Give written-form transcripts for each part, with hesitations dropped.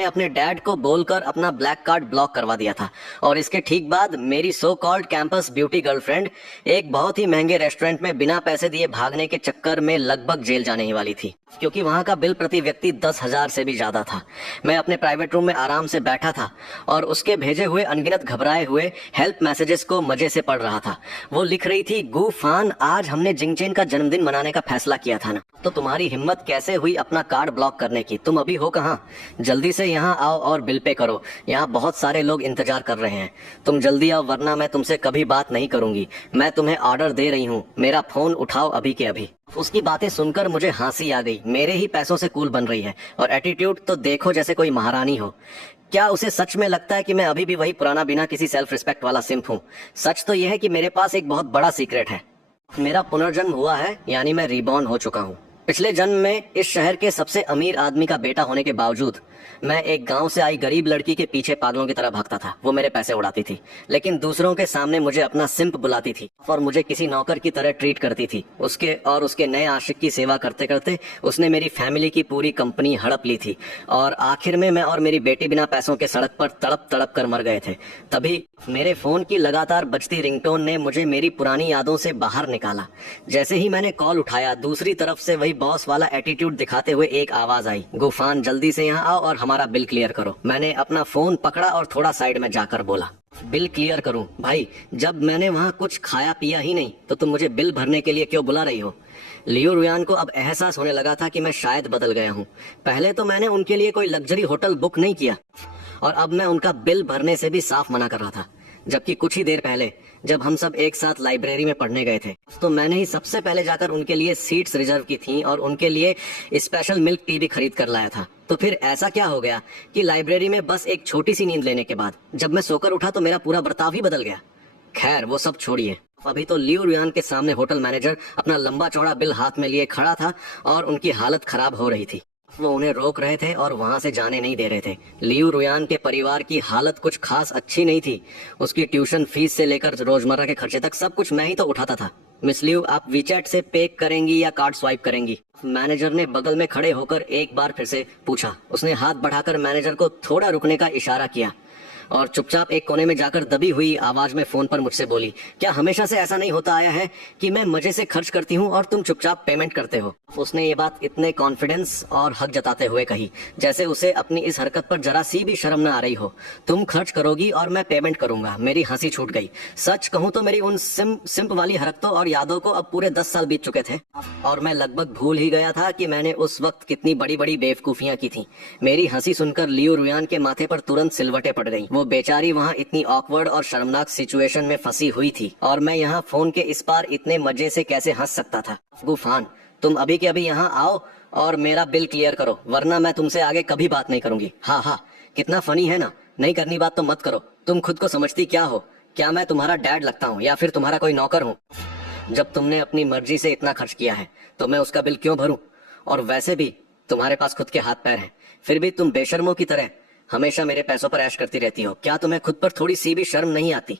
ने अपने डैड को बोलकर अपना ब्लैक कार्ड ब्लॉक करवा दिया था और इसके ठीक बाद मेरी so called campus beauty girlfriend एक बहुत ही महंगे रेस्टोरेंट में बिना पैसे दिए भागने के चक्कर में लगभग जेल जाने ही वाली थी, क्योंकि वहां का बिल प्रति व्यक्ति 10,000 से भी ज्यादा था। मैं अपने प्राइवेट रूम में आराम से बैठा था और उसके भेजे हुए अनगिनत घबराए हुए हेल्प मैसेजेस को मजे से पढ़ रहा था। वो लिख रही थी, गूफान, आज हमने जिंगचेन का जन्मदिन मनाने का फैसला किया था ना, तो तुम्हारी हिम्मत कैसे हुई अपना कार्ड ब्लॉक करने की? तुम अभी हो कहाँ? जल्दी से यहाँ आओ और बिल पे करो, यहाँ बहुत सारे लोग इंतजार कर रहे हैं। तुम जल्दी आओ वरना मैं तुमसे कभी बात नहीं करूंगी। मैं तुम्हें ऑर्डर दे रही हूँ, मेरा फोन उठाओ अभी के अभी। उसकी बातें सुनकर मुझे हंसी आ गई। मेरे ही पैसों से कूल बन रही है और एटीट्यूड तो देखो जैसे कोई महारानी हो। क्या उसे सच में लगता है कि मैं अभी भी वही पुराना बिना किसी सेल्फ रिस्पेक्ट वाला सिंप हूँ? सच तो यह है कि मेरे पास एक बहुत बड़ा सीक्रेट है। मेरा पुनर्जन्म हुआ है, यानी मैं रिबॉर्न हो चुका हूँ। पिछले जन्म में इस शहर के सबसे अमीर आदमी का बेटा होने के बावजूद मैं एक गांव से आई गरीब लड़की के पीछे पागलों की तरह भागता था। वो मेरे पैसे उड़ाती थी, लेकिन दूसरों के सामने मुझे अपना सिंप बुलाती थी और मुझे किसी नौकर की तरह ट्रीट करती थी। उसके नए आशिक की सेवा करते करते उसने मेरी फैमिली की पूरी कंपनी हड़प ली थी और आखिर में मैं और मेरी बेटी बिना पैसों के सड़क पर तड़प तड़प कर मर गए थे। तभी मेरे फोन की लगातार बजती रिंगटोन ने मुझे मेरी पुरानी यादों से बाहर निकाला। जैसे ही मैंने कॉल उठाया, दूसरी तरफ से वही बॉस वाला एटीट्यूड दिखाते हुए एक आवाज आई, गूफान, जल्दी से यहाँ आओ और हमारा बिल क्लियर करो। मैंने अपना फोन पकड़ा और थोड़ा साइड में जाकर बोला, बिल क्लियर करूं? भाई, जब मैंने वहाँ कुछ खाया पिया ही नहीं तो तुम मुझे बिल भरने के लिए क्यों बुला रही हो? लियो रुयान को अब एहसास होने लगा था कि मैं शायद बदल गया हूँ। पहले तो मैंने उनके लिए कोई लग्जरी होटल बुक नहीं किया और अब मैं उनका बिल भरने से भी साफ मना कर रहा था। जबकि कुछ ही देर पहले जब हम सब एक साथ लाइब्रेरी में पढ़ने गए थे तो मैंने ही सबसे पहले जाकर उनके लिए सीट्स रिजर्व की थी और उनके लिए स्पेशल मिल्क टी भी खरीद कर लाया था। तो फिर ऐसा क्या हो गया कि लाइब्रेरी में बस एक छोटी सी नींद लेने के बाद जब मैं सोकर उठा तो मेरा पूरा बर्ताव ही बदल गया? खैर, वो सब छोड़िए। अभी तो लियो रुयान के सामने होटल मैनेजर अपना लंबा चौड़ा बिल हाथ में लिए खड़ा था और उनकी हालत खराब हो रही थी। वो उन्हें रोक रहे थे और वहां से जाने नहीं दे रहे थे। लियो रुयान के परिवार की हालत कुछ खास अच्छी नहीं थी। उसकी ट्यूशन फीस से लेकर रोजमर्रा के खर्चे तक सब कुछ मैं ही तो उठाता था। मिस लियो, आप वीचैट से पे करेंगी या कार्ड स्वाइप करेंगी? मैनेजर ने बगल में खड़े होकर एक बार फिर से पूछा। उसने हाथ बढ़ाकर मैनेजर को थोड़ा रुकने का इशारा किया और चुपचाप एक कोने में जाकर दबी हुई आवाज में फोन पर मुझसे बोली, क्या हमेशा से ऐसा नहीं होता आया है कि मैं मजे से खर्च करती हूँ और तुम चुपचाप पेमेंट करते हो? उसने ये बात इतने कॉन्फिडेंस और हक जताते हुए कही जैसे उसे अपनी इस हरकत पर जरा सी भी शर्म न आ रही हो। तुम खर्च करोगी और मैं पेमेंट करूंगा। मेरी हंसी छूट गई। सच कहूँ तो मेरी उन सिंप वाली हरकतों और यादों को अब पूरे 10 साल बीत चुके थे और मैं लगभग भूल ही गया था कि मैंने उस वक्त कितनी बड़ी बड़ी बेवकूफियां की थी। मेरी हंसी सुनकर लियो रुयान के माथे पर तुरंत सिलवटें पड़ गई। वो बेचारी वहाँ इतनी ऑकवर्ड और शर्मनाक सिचुएशन में फंसी हुई थी और मैं यहाँ फोन के इस पार इतने मजे से कैसे हंस सकता था? गूफान, तुम अभी के अभी यहाँ आओ और मेरा बिल क्लियर करो, वरना मैं तुमसे आगे कभी बात नहीं करूंगी। हाँ हाँ, कितना फनी है ना? नहीं करनी बात तो मत करो। तुम खुद को समझती क्या हो? क्या मैं तुम्हारा डैड लगता हूँ या फिर तुम्हारा कोई नौकर हूँ? जब तुमने अपनी मर्जी से इतना खर्च किया है तो मैं उसका बिल क्यों भरूं? और वैसे भी तुम्हारे पास खुद के हाथ पैर हैं, फिर भी तुम बेशर्मों की तरह हमेशा मेरे पैसों पर ऐश करती रहती हो। क्या तुम्हें खुद पर थोड़ी सी भी शर्म नहीं आती?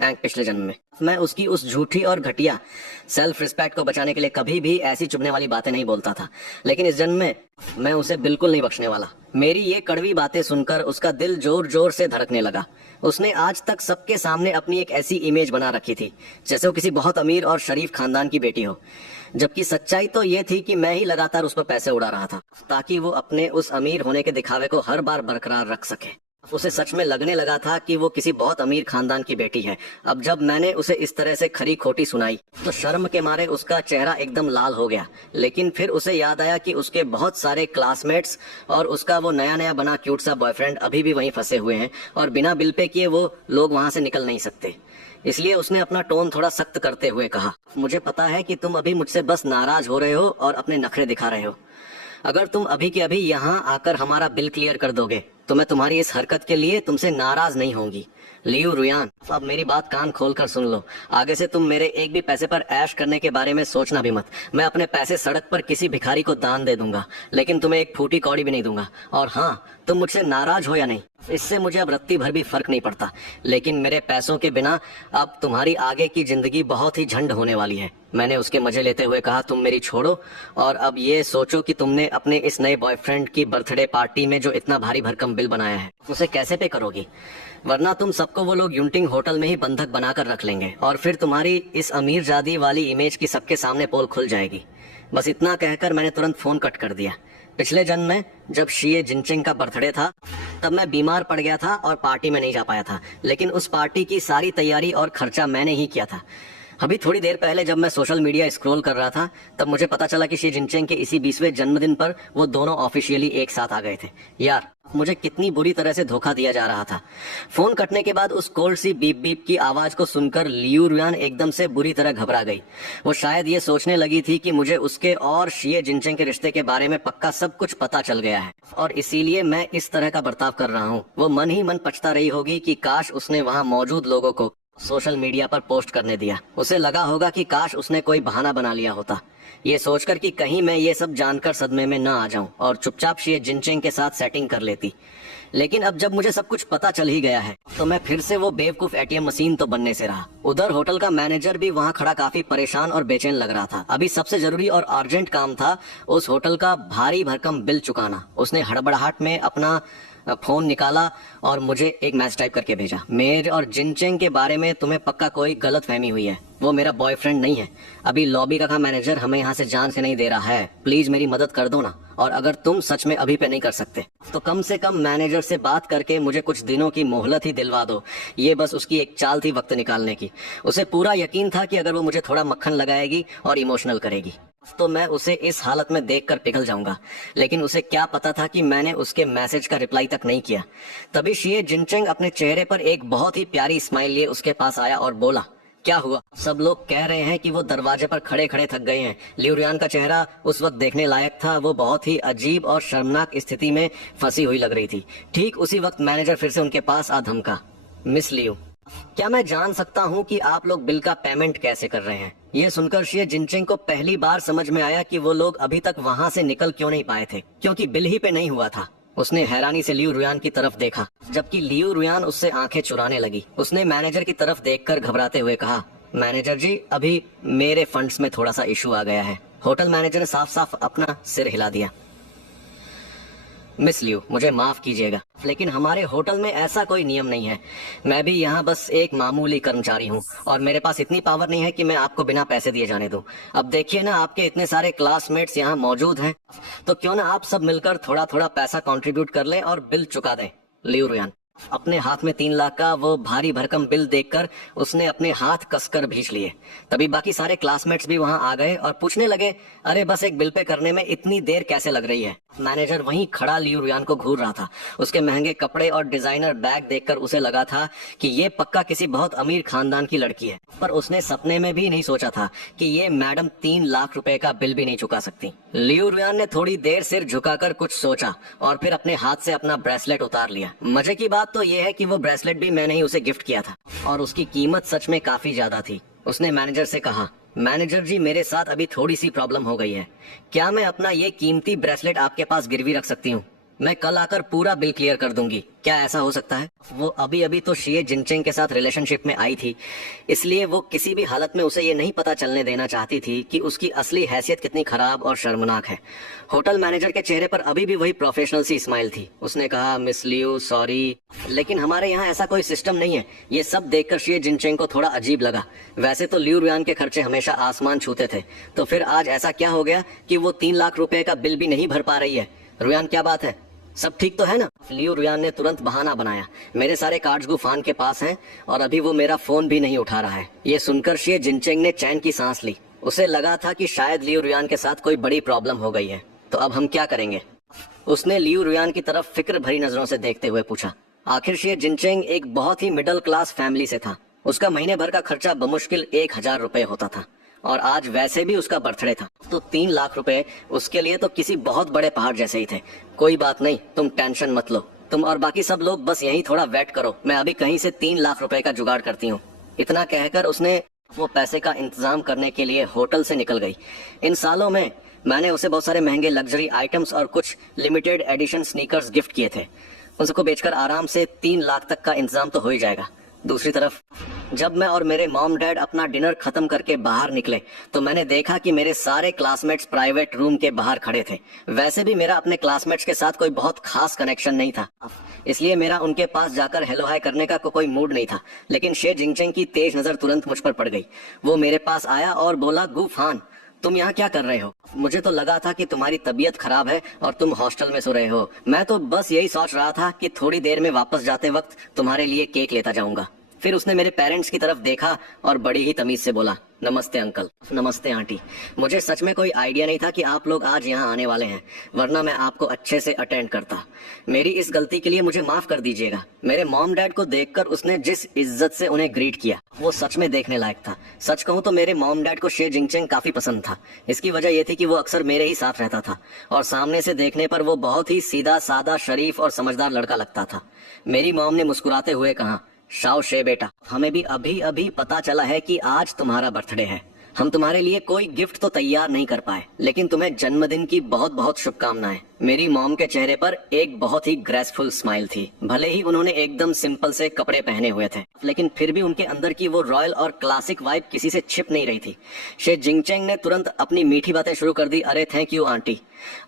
पिछले जन्म में मैं उसकी उस झूठी और घटिया सेल्फ रिस्पेक्ट को बचाने के लिए कभी भी ऐसी चुभने वाली बातें नहीं बोलता था, लेकिन इस जन्म में मैं उसे बिल्कुल नहीं बख्शने वाला। मेरी ये कड़वी बातें सुनकर उसका दिल जोर जोर से धड़कने लगा। उसने आज तक सबके सामने अपनी एक ऐसी इमेज बना रखी थी जैसे वो किसी बहुत अमीर और शरीफ खानदान की बेटी हो, जबकि सच्चाई तो ये थी कि मैं ही लगातार उस पर पैसे उड़ा रहा था ताकि वो अपने उस अमीर होने के दिखावे को हर बार बरकरार रख सके। उसे सच में लगने लगा था कि वो किसी बहुत अमीर खानदान की बेटी है। अब जब मैंने उसे इस तरह से खरी खोटी सुनाई तो शर्म के मारे उसका चेहरा एकदम लाल हो गया। लेकिन फिर उसे याद आया कि उसके बहुत सारे क्लासमेट्स और उसका वो नया नया बना क्यूट सा बॉयफ्रेंड अभी भी वहीं फंसे हुए हैं और बिना बिल पे किए वो लोग वहां से निकल नहीं सकते। इसलिए उसने अपना टोन थोड़ा सख्त करते हुए कहा, मुझे पता है कि तुम अभी मुझसे बस नाराज हो रहे हो और अपने नखरे दिखा रहे हो। अगर तुम अभी के अभी यहाँ आकर हमारा बिल क्लियर कर दोगे तो मैं तुम्हारी इस हरकत के लिए तुमसे नाराज नहीं होंगी। लियो रुयान, अब मेरी बात कान खोलकर सुन लो। आगे से तुम मेरे एक भी पैसे पर ऐश करने के बारे में सोचना भी मत। मैं अपने पैसे सड़क पर किसी भिखारी को दान दे दूंगा, लेकिन तुम्हें एक फूटी कौड़ी भी नहीं दूंगा। और हाँ, तुम मुझसे नाराज हो या नहीं, इससे मुझे अब रत्ती भर भी फर्क नहीं पड़ता, लेकिन मेरे पैसों के बिना अब तुम्हारी आगे की जिंदगी बहुत ही झंड होने वाली है। मैंने उसके मजे लेते हुए कहा, तुम मेरी छोड़ो और अब ये सोचो कि तुमने अपने इस नए बॉयफ्रेंड की बर्थडे पार्टी में जो इतना भारी भरकम बिल बनाया है उसे कैसे पे करोगी, वरना तुम सबको वो लोग यूंटिंग होटल में ही बंधक बनाकर रख लेंगे और फिर तुम्हारी इस अमीर जादी वाली इमेज की सबके सामने पोल खुल जाएगी। बस इतना कहकर मैंने तुरंत फोन कट कर दिया। पिछले जन्म में जब शीये जिनचिंग का बर्थडे था तब मैं बीमार पड़ गया था और पार्टी में नहीं जा पाया था, लेकिन उस पार्टी की सारी तैयारी और खर्चा मैंने ही किया था। अभी थोड़ी देर पहले जब मैं सोशल मीडिया स्क्रॉल कर रहा था तब मुझे पता चला कि शी जिनचेंग के इसी 20वें जन्मदिन पर वो दोनों ऑफिशियली एक साथ आ गए थे। यार, मुझे कितनी बुरी तरह से धोखा दिया जा रहा था। फोन कटने के बाद उस कोल्ड सी बीप बीप की आवाज को सुनकर लियू रुयान एकदम से बुरी तरह घबरा गई। वो शायद ये सोचने लगी थी कि मुझे उसके और शी जिनचेंग के रिश्ते के बारे में पक्का सब कुछ पता चल गया है और इसीलिए मैं इस तरह का बर्ताव कर रहा हूँ। वो मन ही मन पछता रही होगी कि काश उसने वहाँ मौजूद लोगों को सोशल मीडिया पर पोस्ट करने दिया। उसे लगा होगा कि काश उसने कोई बहाना बना लिया होता, ये सोचकर कि कहीं मैं ये सब जानकर सदमे में न आ जाऊं और चुपचाप शी जिनचेंग के साथ सेटिंग कर लेती। लेकिन अब जब मुझे सब कुछ पता चल ही गया है तो मैं फिर से वो बेवकूफ एटीएम मशीन तो बनने से रहा। उधर होटल का मैनेजर भी वहाँ खड़ा काफी परेशान और बेचैन लग रहा था। अभी सबसे जरूरी और अर्जेंट काम था उस होटल का भारी भरकम बिल चुकाना। उसने हड़बड़ाहट में अपना फोन निकाला और मुझे एक मैसेज टाइप करके भेजा, मेरे और जिनचेंग के बारे में तुम्हें पक्का कोई गलत फहमी हुई है। वो मेरा बॉयफ्रेंड नहीं है। अभी लॉबी का मैनेजर हमें यहाँ से जान से नहीं दे रहा है। प्लीज मेरी मदद कर दो ना, और अगर तुम सच में अभी पे नहीं कर सकते तो कम से कम मैनेजर से बात करके मुझे कुछ दिनों की मोहलत ही दिलवा दो। ये बस उसकी एक चाल थी वक्त निकालने की। उसे पूरा यकीन था कि अगर वो मुझे थोड़ा मक्खन लगाएगी और इमोशनल करेगी तो मैं उसे इस हालत में देखकर पिघल जाऊंगा। लेकिन उसे क्या पता था कि मैंने उसके मैसेज का रिप्लाई तक नहीं किया। तभी शी जिनचेंग अपने चेहरे पर एक बहुत ही प्यारी स्माइल लिए उसके पास आया और बोला, क्या हुआ? सब लोग कह रहे हैं कि वो दरवाजे पर खड़े खड़े थक गए हैं। लियू रुयान का चेहरा उस वक्त देखने लायक था। वो बहुत ही अजीब और शर्मनाक स्थिति में फंसी हुई लग रही थी। ठीक उसी वक्त मैनेजर फिर से उनके पास आ धमका, मिस लियू, क्या मैं जान सकता हूँ कि आप लोग बिल का पेमेंट कैसे कर रहे हैं? ये सुनकर शी जिनचेंग को पहली बार समझ में आया कि वो लोग अभी तक वहाँ से निकल क्यों नहीं पाए थे, क्योंकि बिल ही पे नहीं हुआ था। उसने हैरानी से लियू रुयान की तरफ देखा, जबकि लियू रुयान उससे आंखें चुराने लगी। उसने मैनेजर की तरफ देखकर घबराते हुए कहा, मैनेजर जी, अभी मेरे फंड्स में थोड़ा सा इशू आ गया है। होटल मैनेजर ने साफ साफ अपना सिर हिला दिया। मिस लियू, मुझे माफ कीजिएगा, लेकिन हमारे होटल में ऐसा कोई नियम नहीं है। मैं भी यहाँ बस एक मामूली कर्मचारी हूँ और मेरे पास इतनी पावर नहीं है कि मैं आपको बिना पैसे दिए जाने दूँ। अब देखिए ना, आपके इतने सारे क्लासमेट्स यहाँ मौजूद हैं, तो क्यों ना आप सब मिलकर थोड़ा थोड़ा पैसा कंट्रीब्यूट कर लें और बिल चुका दें। लियू रुयान, अपने हाथ में 3 लाख का वो भारी भरकम बिल देखकर उसने अपने हाथ कसकर भींच लिए। तभी बाकी सारे क्लासमेट्स भी वहां आ गए और पूछने लगे, अरे बस एक बिल पे करने में इतनी देर कैसे लग रही है? मैनेजर वहीं खड़ा लियू रुयान को घूर रहा था। उसके महंगे कपड़े और डिजाइनर बैग देखकर उसे लगा था कि ये पक्का किसी बहुत अमीर खानदान की लड़की है, पर उसने सपने में भी नहीं सोचा था कि ये मैडम 3 लाख रुपए का बिल भी नहीं चुका सकती। लियू रुयान ने थोड़ी देर सिर झुकाकर कुछ सोचा और फिर अपने हाथ से अपना ब्रेसलेट उतार लिया। मजे की बात तो ये है कि वो ब्रेसलेट भी मैंने ही उसे गिफ्ट किया था और उसकी कीमत सच में काफी ज्यादा थी। उसने मैनेजर से कहा, मैनेजर जी, मेरे साथ अभी थोड़ी सी प्रॉब्लम हो गई है। क्या मैं अपना ये कीमती ब्रेसलेट आपके पास गिरवी रख सकती हूँ? मैं कल आकर पूरा बिल क्लियर कर दूंगी। क्या ऐसा हो सकता है? वो अभी अभी तो शी जिनचेंग के साथ रिलेशनशिप में आई थी, इसलिए वो किसी भी हालत में उसे ये नहीं पता चलने देना चाहती थी कि उसकी असली हैसियत कितनी खराब और शर्मनाक है। होटल मैनेजर के चेहरे पर अभी भी वही प्रोफेशनल सी स्माइल थी। उसने कहा, मिस लियू, सॉरी, लेकिन हमारे यहाँ ऐसा कोई सिस्टम नहीं है। ये सब देखकर शी जिनचेंग को थोड़ा अजीब लगा। वैसे तो लियू रुयान के खर्चे हमेशा आसमान छूते थे, तो फिर आज ऐसा क्या हो गया कि वो 3 लाख रुपए का बिल भी नहीं भर पा रही है? रुयान, क्या बात है? सब ठीक तो है ना? लियू रुयान ने तुरंत बहाना बनाया, मेरे सारे कार्ड्स गुफान के पास हैं और अभी वो मेरा फोन भी नहीं उठा रहा है। ये सुनकर शी जिनचेंग ने चैन की सांस ली। उसे लगा था कि शायद लियू रुयान के साथ कोई बड़ी प्रॉब्लम हो गई है। तो अब हम क्या करेंगे? उसने लियू रुयान की तरफ फिक्र भरी नजरों से देखते हुए पूछा। आखिर शी जिनचेंग एक बहुत ही मिडिल क्लास फैमिली से था। उसका महीने भर का खर्चा बमुश्किल 1000 रुपए होता था और आज वैसे भी उसका बर्थडे था, तो 3 लाख रुपए उसके लिए तो किसी बहुत बड़े पहाड़ जैसे ही थे। कोई बात नहीं, तुम टेंशन मत लो। तुम और बाकी सब लोग बस यहीं थोड़ा वेट करो, मैं अभी कहीं से 3 लाख रुपए का जुगाड़ करती हूँ। इतना कहकर उसने वो पैसे का इंतजाम करने के लिए होटल से निकल गई। इन सालों में मैंने उसे बहुत सारे महंगे लग्जरी आइटम्स और कुछ लिमिटेड एडिशन स्नीकर्स गिफ्ट किए थे, उन सबको बेचकर आराम से 3 लाख तक का इंतजाम तो हो ही जाएगा। दूसरी तरफ जब मैं और मेरे मॉम डैड अपना डिनर खत्म करके बाहर निकले तो मैंने देखा कि मेरे सारे क्लासमेट्स प्राइवेट रूम के बाहर खड़े थे। वैसे भी मेरा अपने क्लासमेट्स के साथ कोई बहुत खास कनेक्शन नहीं था, इसलिए मेरा उनके पास जाकर हेलो हाय करने का कोई मूड नहीं था। लेकिन शे जिंगचेंग की तेज नजर तुरंत मुझ पर पड़ गई। वो मेरे पास आया और बोला, गूफान तुम यहाँ क्या कर रहे हो? मुझे तो लगा था कि तुम्हारी तबीयत खराब है और तुम हॉस्टल में सो रहे हो। मैं तो बस यही सोच रहा था कि थोड़ी देर में वापस जाते वक्त तुम्हारे लिए केक लेता जाऊंगा। फिर उसने मेरे पेरेंट्स की तरफ देखा और बड़ी ही तमीज से बोला, नमस्ते अंकल, नमस्ते आंटी। मुझे सच में कोई आइडिया नहीं था कि आप लोग आज यहाँ आने वाले हैं, वरना मैं आपको अच्छे से अटेंड करता। मेरी इस गलती के लिए मुझे माफ कर दीजिएगा। मेरे मॉम डैड को देखकर उसने जिस इज्जत से उन्हें ग्रीट किया वो सच में देखने लायक था। सच कहूँ तो मेरे मॉम डैड को शे जिंगचेंग काफी पसंद था। इसकी वजह यह थी कि वो अक्सर मेरे ही साथ रहता था और सामने से देखने पर वो बहुत ही सीधा सादा, शरीफ और समझदार लड़का लगता था। मेरी मॉम ने मुस्कुराते हुए कहा, शाओ शे बेटा, हमें भी अभी अभी पता चला है कि आज तुम्हारा बर्थडे है। हम तुम्हारे लिए कोई गिफ्ट तो तैयार नहीं कर पाए, लेकिन तुम्हें जन्मदिन की बहुत बहुत शुभकामनाएं। मेरी मॉम के चेहरे पर एक बहुत ही ग्रेसफुल स्माइल थी। भले ही उन्होंने एकदम सिंपल से कपड़े पहने हुए थे, लेकिन फिर भी उनके अंदर की वो रॉयल और क्लासिक वाइब किसी से छिप नहीं रही थी। शे जिंगचेंग ने तुरंत अपनी मीठी बातें शुरू कर दी। अरे थैंक यू आंटी,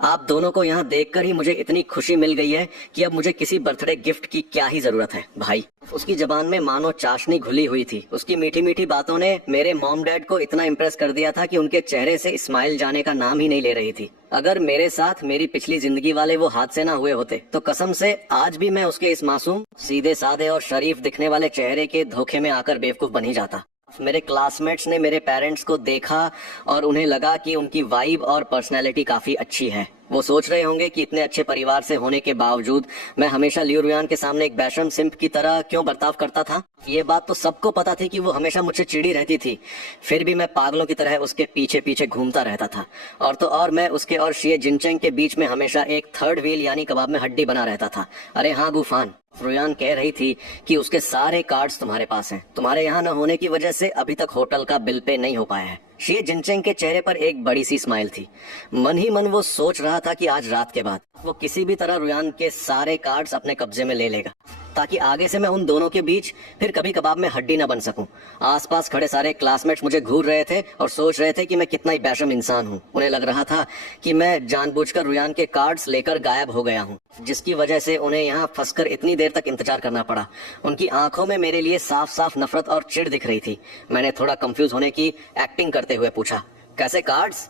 आप दोनों को यहाँ देखकर ही मुझे इतनी खुशी मिल गई है कि अब मुझे किसी बर्थडे गिफ्ट की क्या ही जरूरत है भाई। उसकी जबान में मानो चाशनी घुली हुई थी। उसकी मीठी मीठी बातों ने मेरे मॉम डैड को इतना इम्प्रेस कर दिया था कि उनके चेहरे से स्माइल जाने का नाम ही नहीं ले रही थी। अगर मेरे साथ मेरी पिछली जिंदगी वाले वो हादसे ना हुए होते तो कसम से आज भी मैं उसके इस मासूम, सीधे साधे और शरीफ दिखने वाले चेहरे के धोखे में आकर बेवकूफ बन ही जाता। मेरे क्लासमेट्स ने मेरे पेरेंट्स को देखा और उन्हें लगा कि उनकी वाइब और पर्सनैलिटी काफी अच्छी है। वो सोच रहे होंगे कि इतने अच्छे परिवार से होने के बावजूद मैं हमेशा लियू रुयान के सामने एक बैशम सिंप की तरह क्यों बर्ताव करता था। ये बात तो सबको पता थी कि वो हमेशा मुझसे चिड़ी रहती थी, फिर भी मैं पागलों की तरह उसके पीछे पीछे घूमता रहता था। और तो और मैं उसके और शे जिंगचेंग के बीच में हमेशा एक थर्ड व्हील यानी कबाब में हड्डी बना रहता था। अरे हाँ गूफान, रुयान कह रही थी कि उसके सारे कार्ड्स तुम्हारे पास हैं। तुम्हारे यहाँ न होने की वजह से अभी तक होटल का बिल पे नहीं हो पाया है। शे जिंगचेंग के चेहरे पर एक बड़ी सी स्माइल थी। मन ही मन वो सोच रहा था कि आज रात के बाद वो किसी भी तरह रुयान के सारे कार्ड्स अपने कब्जे में ले लेगा, ताकि आगे से मैं उन दोनों के बीच फिर कभी कभाब में हड्डी न बन सकूं। आसपास खड़े सारे क्लासमेट्स मुझे घूर रहे थे और सोच रहे थे कि मैं कितना ही बैशम इंसान हूं। उन्हें लग रहा था कि मैं जानबूझकर रुयान के कार्ड्स लेकर गायब हो गया हूं, जिसकी वजह से उन्हें यहाँ फंसकर इतनी देर तक इंतजार करना पड़ा। उनकी आंखों में मेरे लिए साफ साफ नफरत और चिढ़ दिख रही थी। मैंने थोड़ा कंफ्यूज होने की एक्टिंग करते हुए पूछा, कैसे कार्ड्स?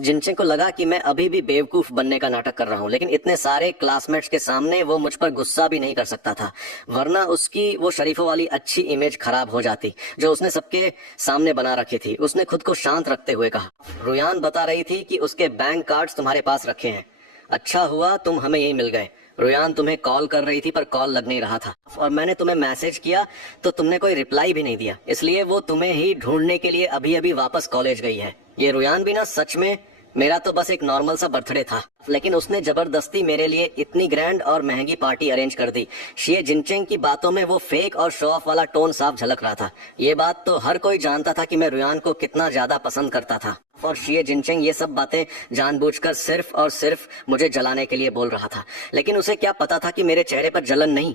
जिंगचेंग को लगा कि मैं अभी भी बेवकूफ बनने का नाटक कर रहा हूँ, लेकिन इतने सारे क्लासमेट्स के सामने वो मुझ पर गुस्सा भी नहीं कर सकता था, वरना उसकी वो शरीफों वाली अच्छी इमेज खराब हो जाती जो उसने सबके सामने बना रखी थी। उसने खुद को शांत रखते हुए कहा, रुयान बता रही थी कि उसके बैंक कार्ड्स तुम्हारे पास रखे हैं। अच्छा हुआ तुम हमें यही मिल गए। रुयान तुम्हें कॉल कर रही थी पर कॉल लग नहीं रहा था, और मैंने तुम्हें मैसेज किया तो तुमने कोई रिप्लाई भी नहीं दिया, इसलिए वो तुम्हें ही ढूंढने के लिए अभी अभी वापस कॉलेज गई है। ये रुयान भी ना, सच में मेरा तो बस एक नॉर्मल सा बर्थडे था, लेकिन उसने जबरदस्ती मेरे लिए इतनी ग्रैंड और महंगी पार्टी अरेंज कर दी। शे जिंगचेंग की बातों में वो फेक और शो ऑफ वाला टोन साफ झलक रहा था। ये बात तो हर कोई जानता था कि मैं रुयान को कितना ज्यादा पसंद करता था, और शे जिंगचेंग ये सब बातें जानबूझकर सिर्फ और सिर्फ मुझे जलाने के लिए बोल रहा था। लेकिन उसे क्या पता था कि मेरे चेहरे पर जलन नहीं,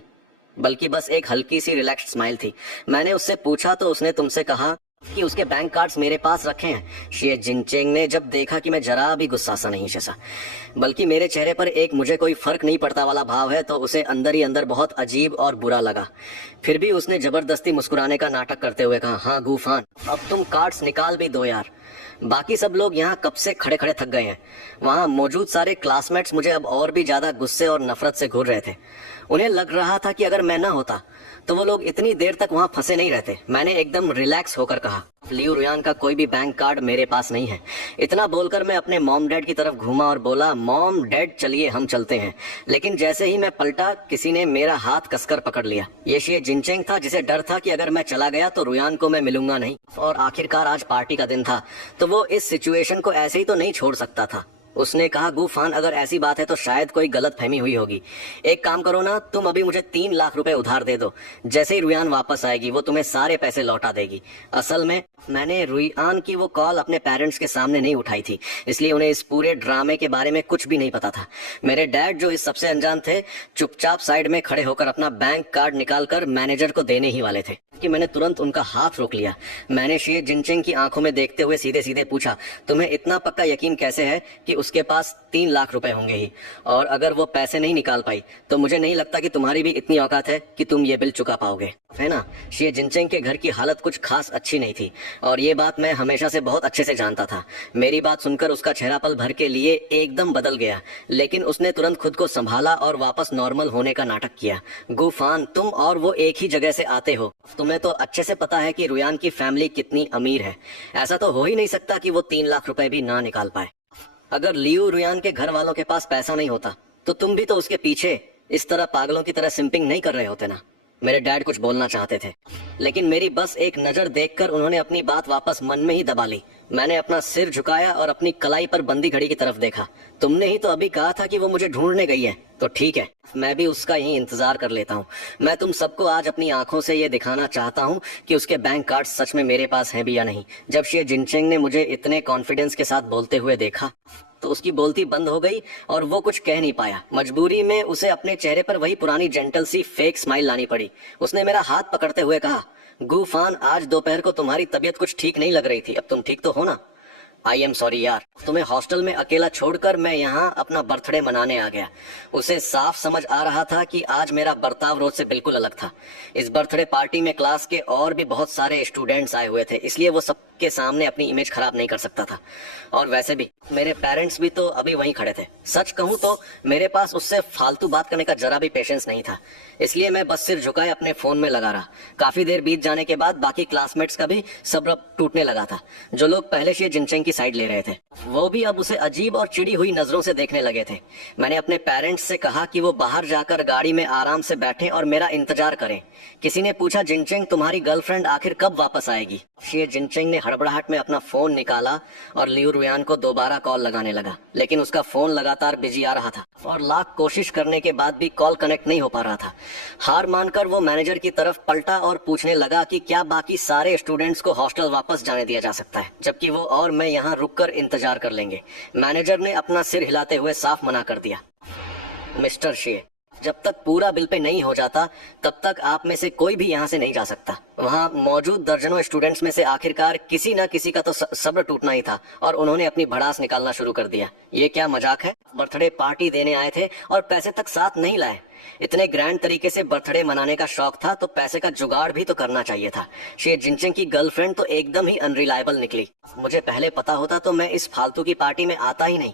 बल्कि बस एक हल्की सी रिलैक्स्ड स्माइल थी। मैंने उससे पूछा तो उसने तुमसे कहा कि उसके बैंक कार्ड्स मेरे पास रखे हैं। शे जिंगचेंग ने जब देखा कि मैं जरा भी गुस्सा सा नहीं जैसा, बल्कि मेरे चेहरे पर एक मुझे कोई फर्क नहीं पड़ता वाला भाव है, तो उसे अंदर ही अंदर बहुत अजीब और बुरा लगा। फिर भी उसने जबरदस्ती मुस्कुराने का नाटक करते हुए कहा, हाँ गूफान, अब तुम कार्ड्स निकाल भी दो यार। बाकी सब लोग यहाँ कब से खड़े खड़े थक गए हैं। वहाँ मौजूद सारे क्लासमेट्स मुझे अब और भी ज्यादा गुस्से और नफरत से घूर रहे थे। उन्हें लग रहा था कि अगर मैं ना होता तो वो लोग इतनी देर तक वहाँ फंसे नहीं रहते। मैंने एकदम रिलैक्स होकर कहा, लियू रुयान का कोई भी बैंक कार्ड मेरे पास नहीं है। इतना बोलकर मैं अपने मॉम डैड की तरफ घूमा और बोला, मॉम डैड चलिए हम चलते हैं। लेकिन जैसे ही मैं पलटा, किसी ने मेरा हाथ कसकर पकड़ लिया। ये शे जिंगचेंग था, जिसे डर था कि अगर मैं चला गया तो रुयान को मैं मिलूंगा नहीं, और आखिरकार आज पार्टी का दिन था तो वो इस सिचुएशन को ऐसे ही तो नहीं छोड़ सकता था। उसने कहा, गूफान अगर ऐसी बात है तो शायद कोई गलत फहमी हुई होगी। एक काम करो ना, तुम अभी मुझे 3 लाख रुपए उधार दे दो। जैसे ही रुयान वापस आएगी वो तुम्हें सारे पैसे लौटा देगी। असल में मैंने रुयान की वो कॉल अपने पेरेंट्स के सामने नहीं उठाई थी, इसलिए उन्हें इस पूरे ड्रामे के बारे में कुछ भी नहीं पता था। मेरे डैड जो इस सबसे अनजान थे, चुपचाप साइड में खड़े होकर अपना बैंक कार्ड निकालकर मैनेजर को देने ही वाले थे कि मैंने तुरंत उनका हाथ रोक लिया। मैंने शी जिनचिंग की आंखों में देखते हुए सीधे सीधे पूछा, तुम्हें इतना पक्का यकीन कैसे है कि उसके पास 3 लाख रुपए होंगे ही? और अगर वो पैसे नहीं निकाल पाई तो मुझे नहीं लगता कि तुम्हारी भी इतनी औकात है कि तुम ये बिल चुका पाओगे, है ना? शी जिनचिंग के घर की हालत कुछ खास अच्छी नहीं थी और ये बात मैं हमेशा से बहुत अच्छे से जानता था। मेरी बात सुनकर उसका चेहरा पल भर के लिए एकदम बदल गया, लेकिन उसने तुरंत खुद को संभाला और वापस नॉर्मल होने का नाटक किया। गूफान, तुम और वो एक ही जगह से आते हो, तुम्हें तो अच्छे से पता है कि रुयान की फैमिली कितनी अमीर है। ऐसा तो हो ही नहीं सकता कि वो 3 लाख रुपए भी ना निकाल पाए। अगर लियू रुयान के घर वालों के पास पैसा नहीं होता तो तुम भी तो उसके पीछे इस तरह पागलों की तरह सिंपिंग नहीं कर रहे होते ना। मेरे डैड कुछ बोलना चाहते थे, लेकिन मेरी बस एक नजर देखकर उन्होंने अपनी बात वापस मन में ही दबा ली। मैंने अपना सिर झुकाया और अपनी कलाई पर बंदी घड़ी की तरफ देखा। तुमने ही तो अभी कहा था कि वो मुझे ढूंढने गई है, तो ठीक है, मैं भी उसका यही इंतजार कर लेता हूँ। मैं तुम सबको आज अपनी आंखों से ये दिखाना चाहता हूँ कि उसके बैंक कार्ड सच में मेरे पास हैं भी या नहीं। जब शी जिनचिंग ने मुझे इतने कॉन्फिडेंस के साथ बोलते हुए देखा तो उसकी बोलती बंद हो गई और वो कुछ कह नहीं पाया। मजबूरी में उसे अपने चेहरे पर वही पुरानी जेंटल सी फेक स्माइल लानी पड़ी। उसने मेरा हाथ पकड़ते हुए कहा, गूफान, आज दोपहर को तुम्हारी तबीयत कुछ ठीक नहीं लग रही थी, अब तुम ठीक तो हो ना? आई एम सॉरी यार, तुम्हें हॉस्टल में अकेला छोड़कर मैं यहाँ अपना बर्थडे मनाने आ गया। उसे साफ समझ आ रहा था कि आज मेरा बर्ताव रोज से बिल्कुल अलग था। इस बर्थडे पार्टी में क्लास के और भी बहुत सारे स्टूडेंट्स आए हुए थे, इसलिए वो सबके सामने अपनी इमेज खराब नहीं कर सकता था। और वैसे भी मेरे पेरेंट्स भी तो अभी वहीं खड़े थे। सच कहूँ तो मेरे पास उससे फालतू बात करने का जरा भी पेशेंस नहीं था, इसलिए मैं बस सिर झुकाए अपने फोन में लगा रहा। काफी देर बीत जाने के बाद बाकी क्लासमेट्स का भी सब्र टूटने लगा था। जो लोग पहले से जिनचेंग की साइड ले रहे थे वो भी अब उसे अजीब और चिड़ी हुई नजरों से देखने लगे थे। मैंने अपने पेरेंट्स से कहा कि वो बाहर जाकर गाड़ी में आराम से बैठें और मेरा इंतजार करें। किसी ने पूछा, जिनचेंग, तुम्हारी गर्लफ्रेंड आखिर कब वापस आएगी? शी जिनचेंग ने हड़बड़ाहट में अपना फोन निकाला और लियू रुयान को दोबारा कॉल लगाने लगा, लेकिन उसका फोन लगातार बिजी आ रहा था और लाख कोशिश करने के बाद भी कॉल कनेक्ट नहीं हो पा रहा था। हार मानकर वो मैनेजर की तरफ पलटा और पूछने लगा कि क्या बाकी सारे स्टूडेंट्स को हॉस्टल वापस जाने दिया जा सकता है, जबकि वो और मैं यहाँ रुककर इंतजार कर लेंगे। मैनेजर ने अपना सिर हिलाते हुए साफ मना कर दिया। मिस्टर शी, जब तक पूरा बिल पे नहीं हो जाता तब तक आप में से कोई भी यहाँ से नहीं जा सकता। वहाँ मौजूद दर्जनों स्टूडेंट्स में से आखिरकार किसी न किसी का तो सब्र टूटना ही था और उन्होंने अपनी भड़ास निकालना शुरू कर दिया। ये क्या मजाक है? बर्थडे पार्टी देने आए थे और पैसे तक साथ नहीं लाए। इतने ग्रैंड तरीके से बर्थडे मनाने का शौक था तो पैसे का जुगाड़ भी तो करना चाहिए था। शी जिनचेंग की गर्लफ्रेंड तो एकदम ही अनरिलायबल निकली। मुझे पहले पता होता तो मैं इस फालतू की पार्टी में आता ही नहीं।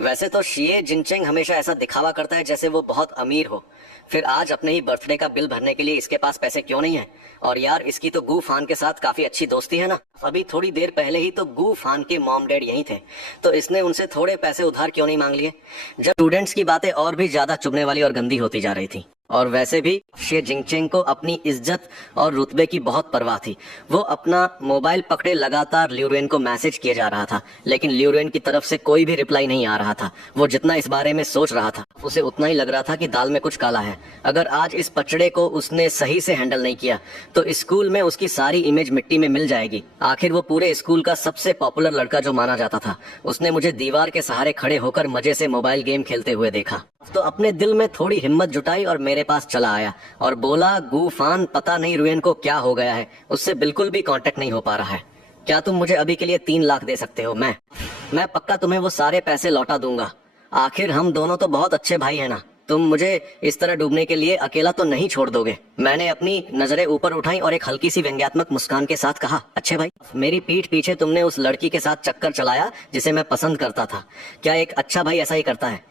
वैसे तो शी जिनचेंग हमेशा ऐसा दिखावा करता है जैसे वो बहुत अमीर हो, फिर आज अपने ही बर्थडे का बिल भरने के लिए इसके पास पैसे क्यों नहीं है? और यार, इसकी तो गूफान के साथ काफी अच्छी दोस्ती है ना। अभी थोड़ी देर पहले ही तो गूफान के मॉम डैड यहीं थे, तो इसने उनसे थोड़े पैसे उधार क्यों नहीं मांग लिए? जब स्टूडेंट्स की बातें और भी ज्यादा चुभने वाली और गंदी होती जा रही थी। और वैसे भी शी जिनचेंग को अपनी इज्जत और रुतबे की बहुत परवाह थी। वो अपना मोबाइल पकड़े लगातार लियू रुयान को मैसेज किए जा रहा था, लेकिन लियू रुयान की तरफ से कोई भी रिप्लाई नहीं आ रहा था। वो जितना इस बारे में सोच रहा था उसे उतना ही लग रहा था कि दाल में कुछ काला है। अगर आज इस पचड़े को उसने सही से हैंडल नहीं किया तो स्कूल में उसकी सारी इमेज मिट्टी में मिल जाएगी। आखिर वो पूरे स्कूल का सबसे पॉपुलर लड़का जो माना जाता था। उसने मुझे दीवार के सहारे खड़े होकर मजे से मोबाइल गेम खेलते हुए देखा तो अपने दिल में थोड़ी हिम्मत जुटाई और मेरे पास चला आया और बोला, गूफान, पता नहीं रुयान को क्या हो गया है, उससे बिल्कुल भी कांटेक्ट नहीं हो पा रहा है। क्या तुम मुझे अभी के लिए 3 लाख दे सकते हो? मैं पक्का तुम्हें वो सारे पैसे लौटा दूंगा। आखिर हम दोनों तो बहुत अच्छे भाई है ना। तुम मुझे इस तरह डूबने के लिए अकेला तो नहीं छोड़ दोगे? मैंने अपनी नजरें ऊपर उठाई और एक हल्की सी व्यंग्यात्मक मुस्कान के साथ कहा, अच्छे भाई, मेरी पीठ पीछे तुमने उस लड़की के साथ चक्कर चलाया जिसे मैं पसंद करता था। क्या एक अच्छा भाई ऐसा ही करता है?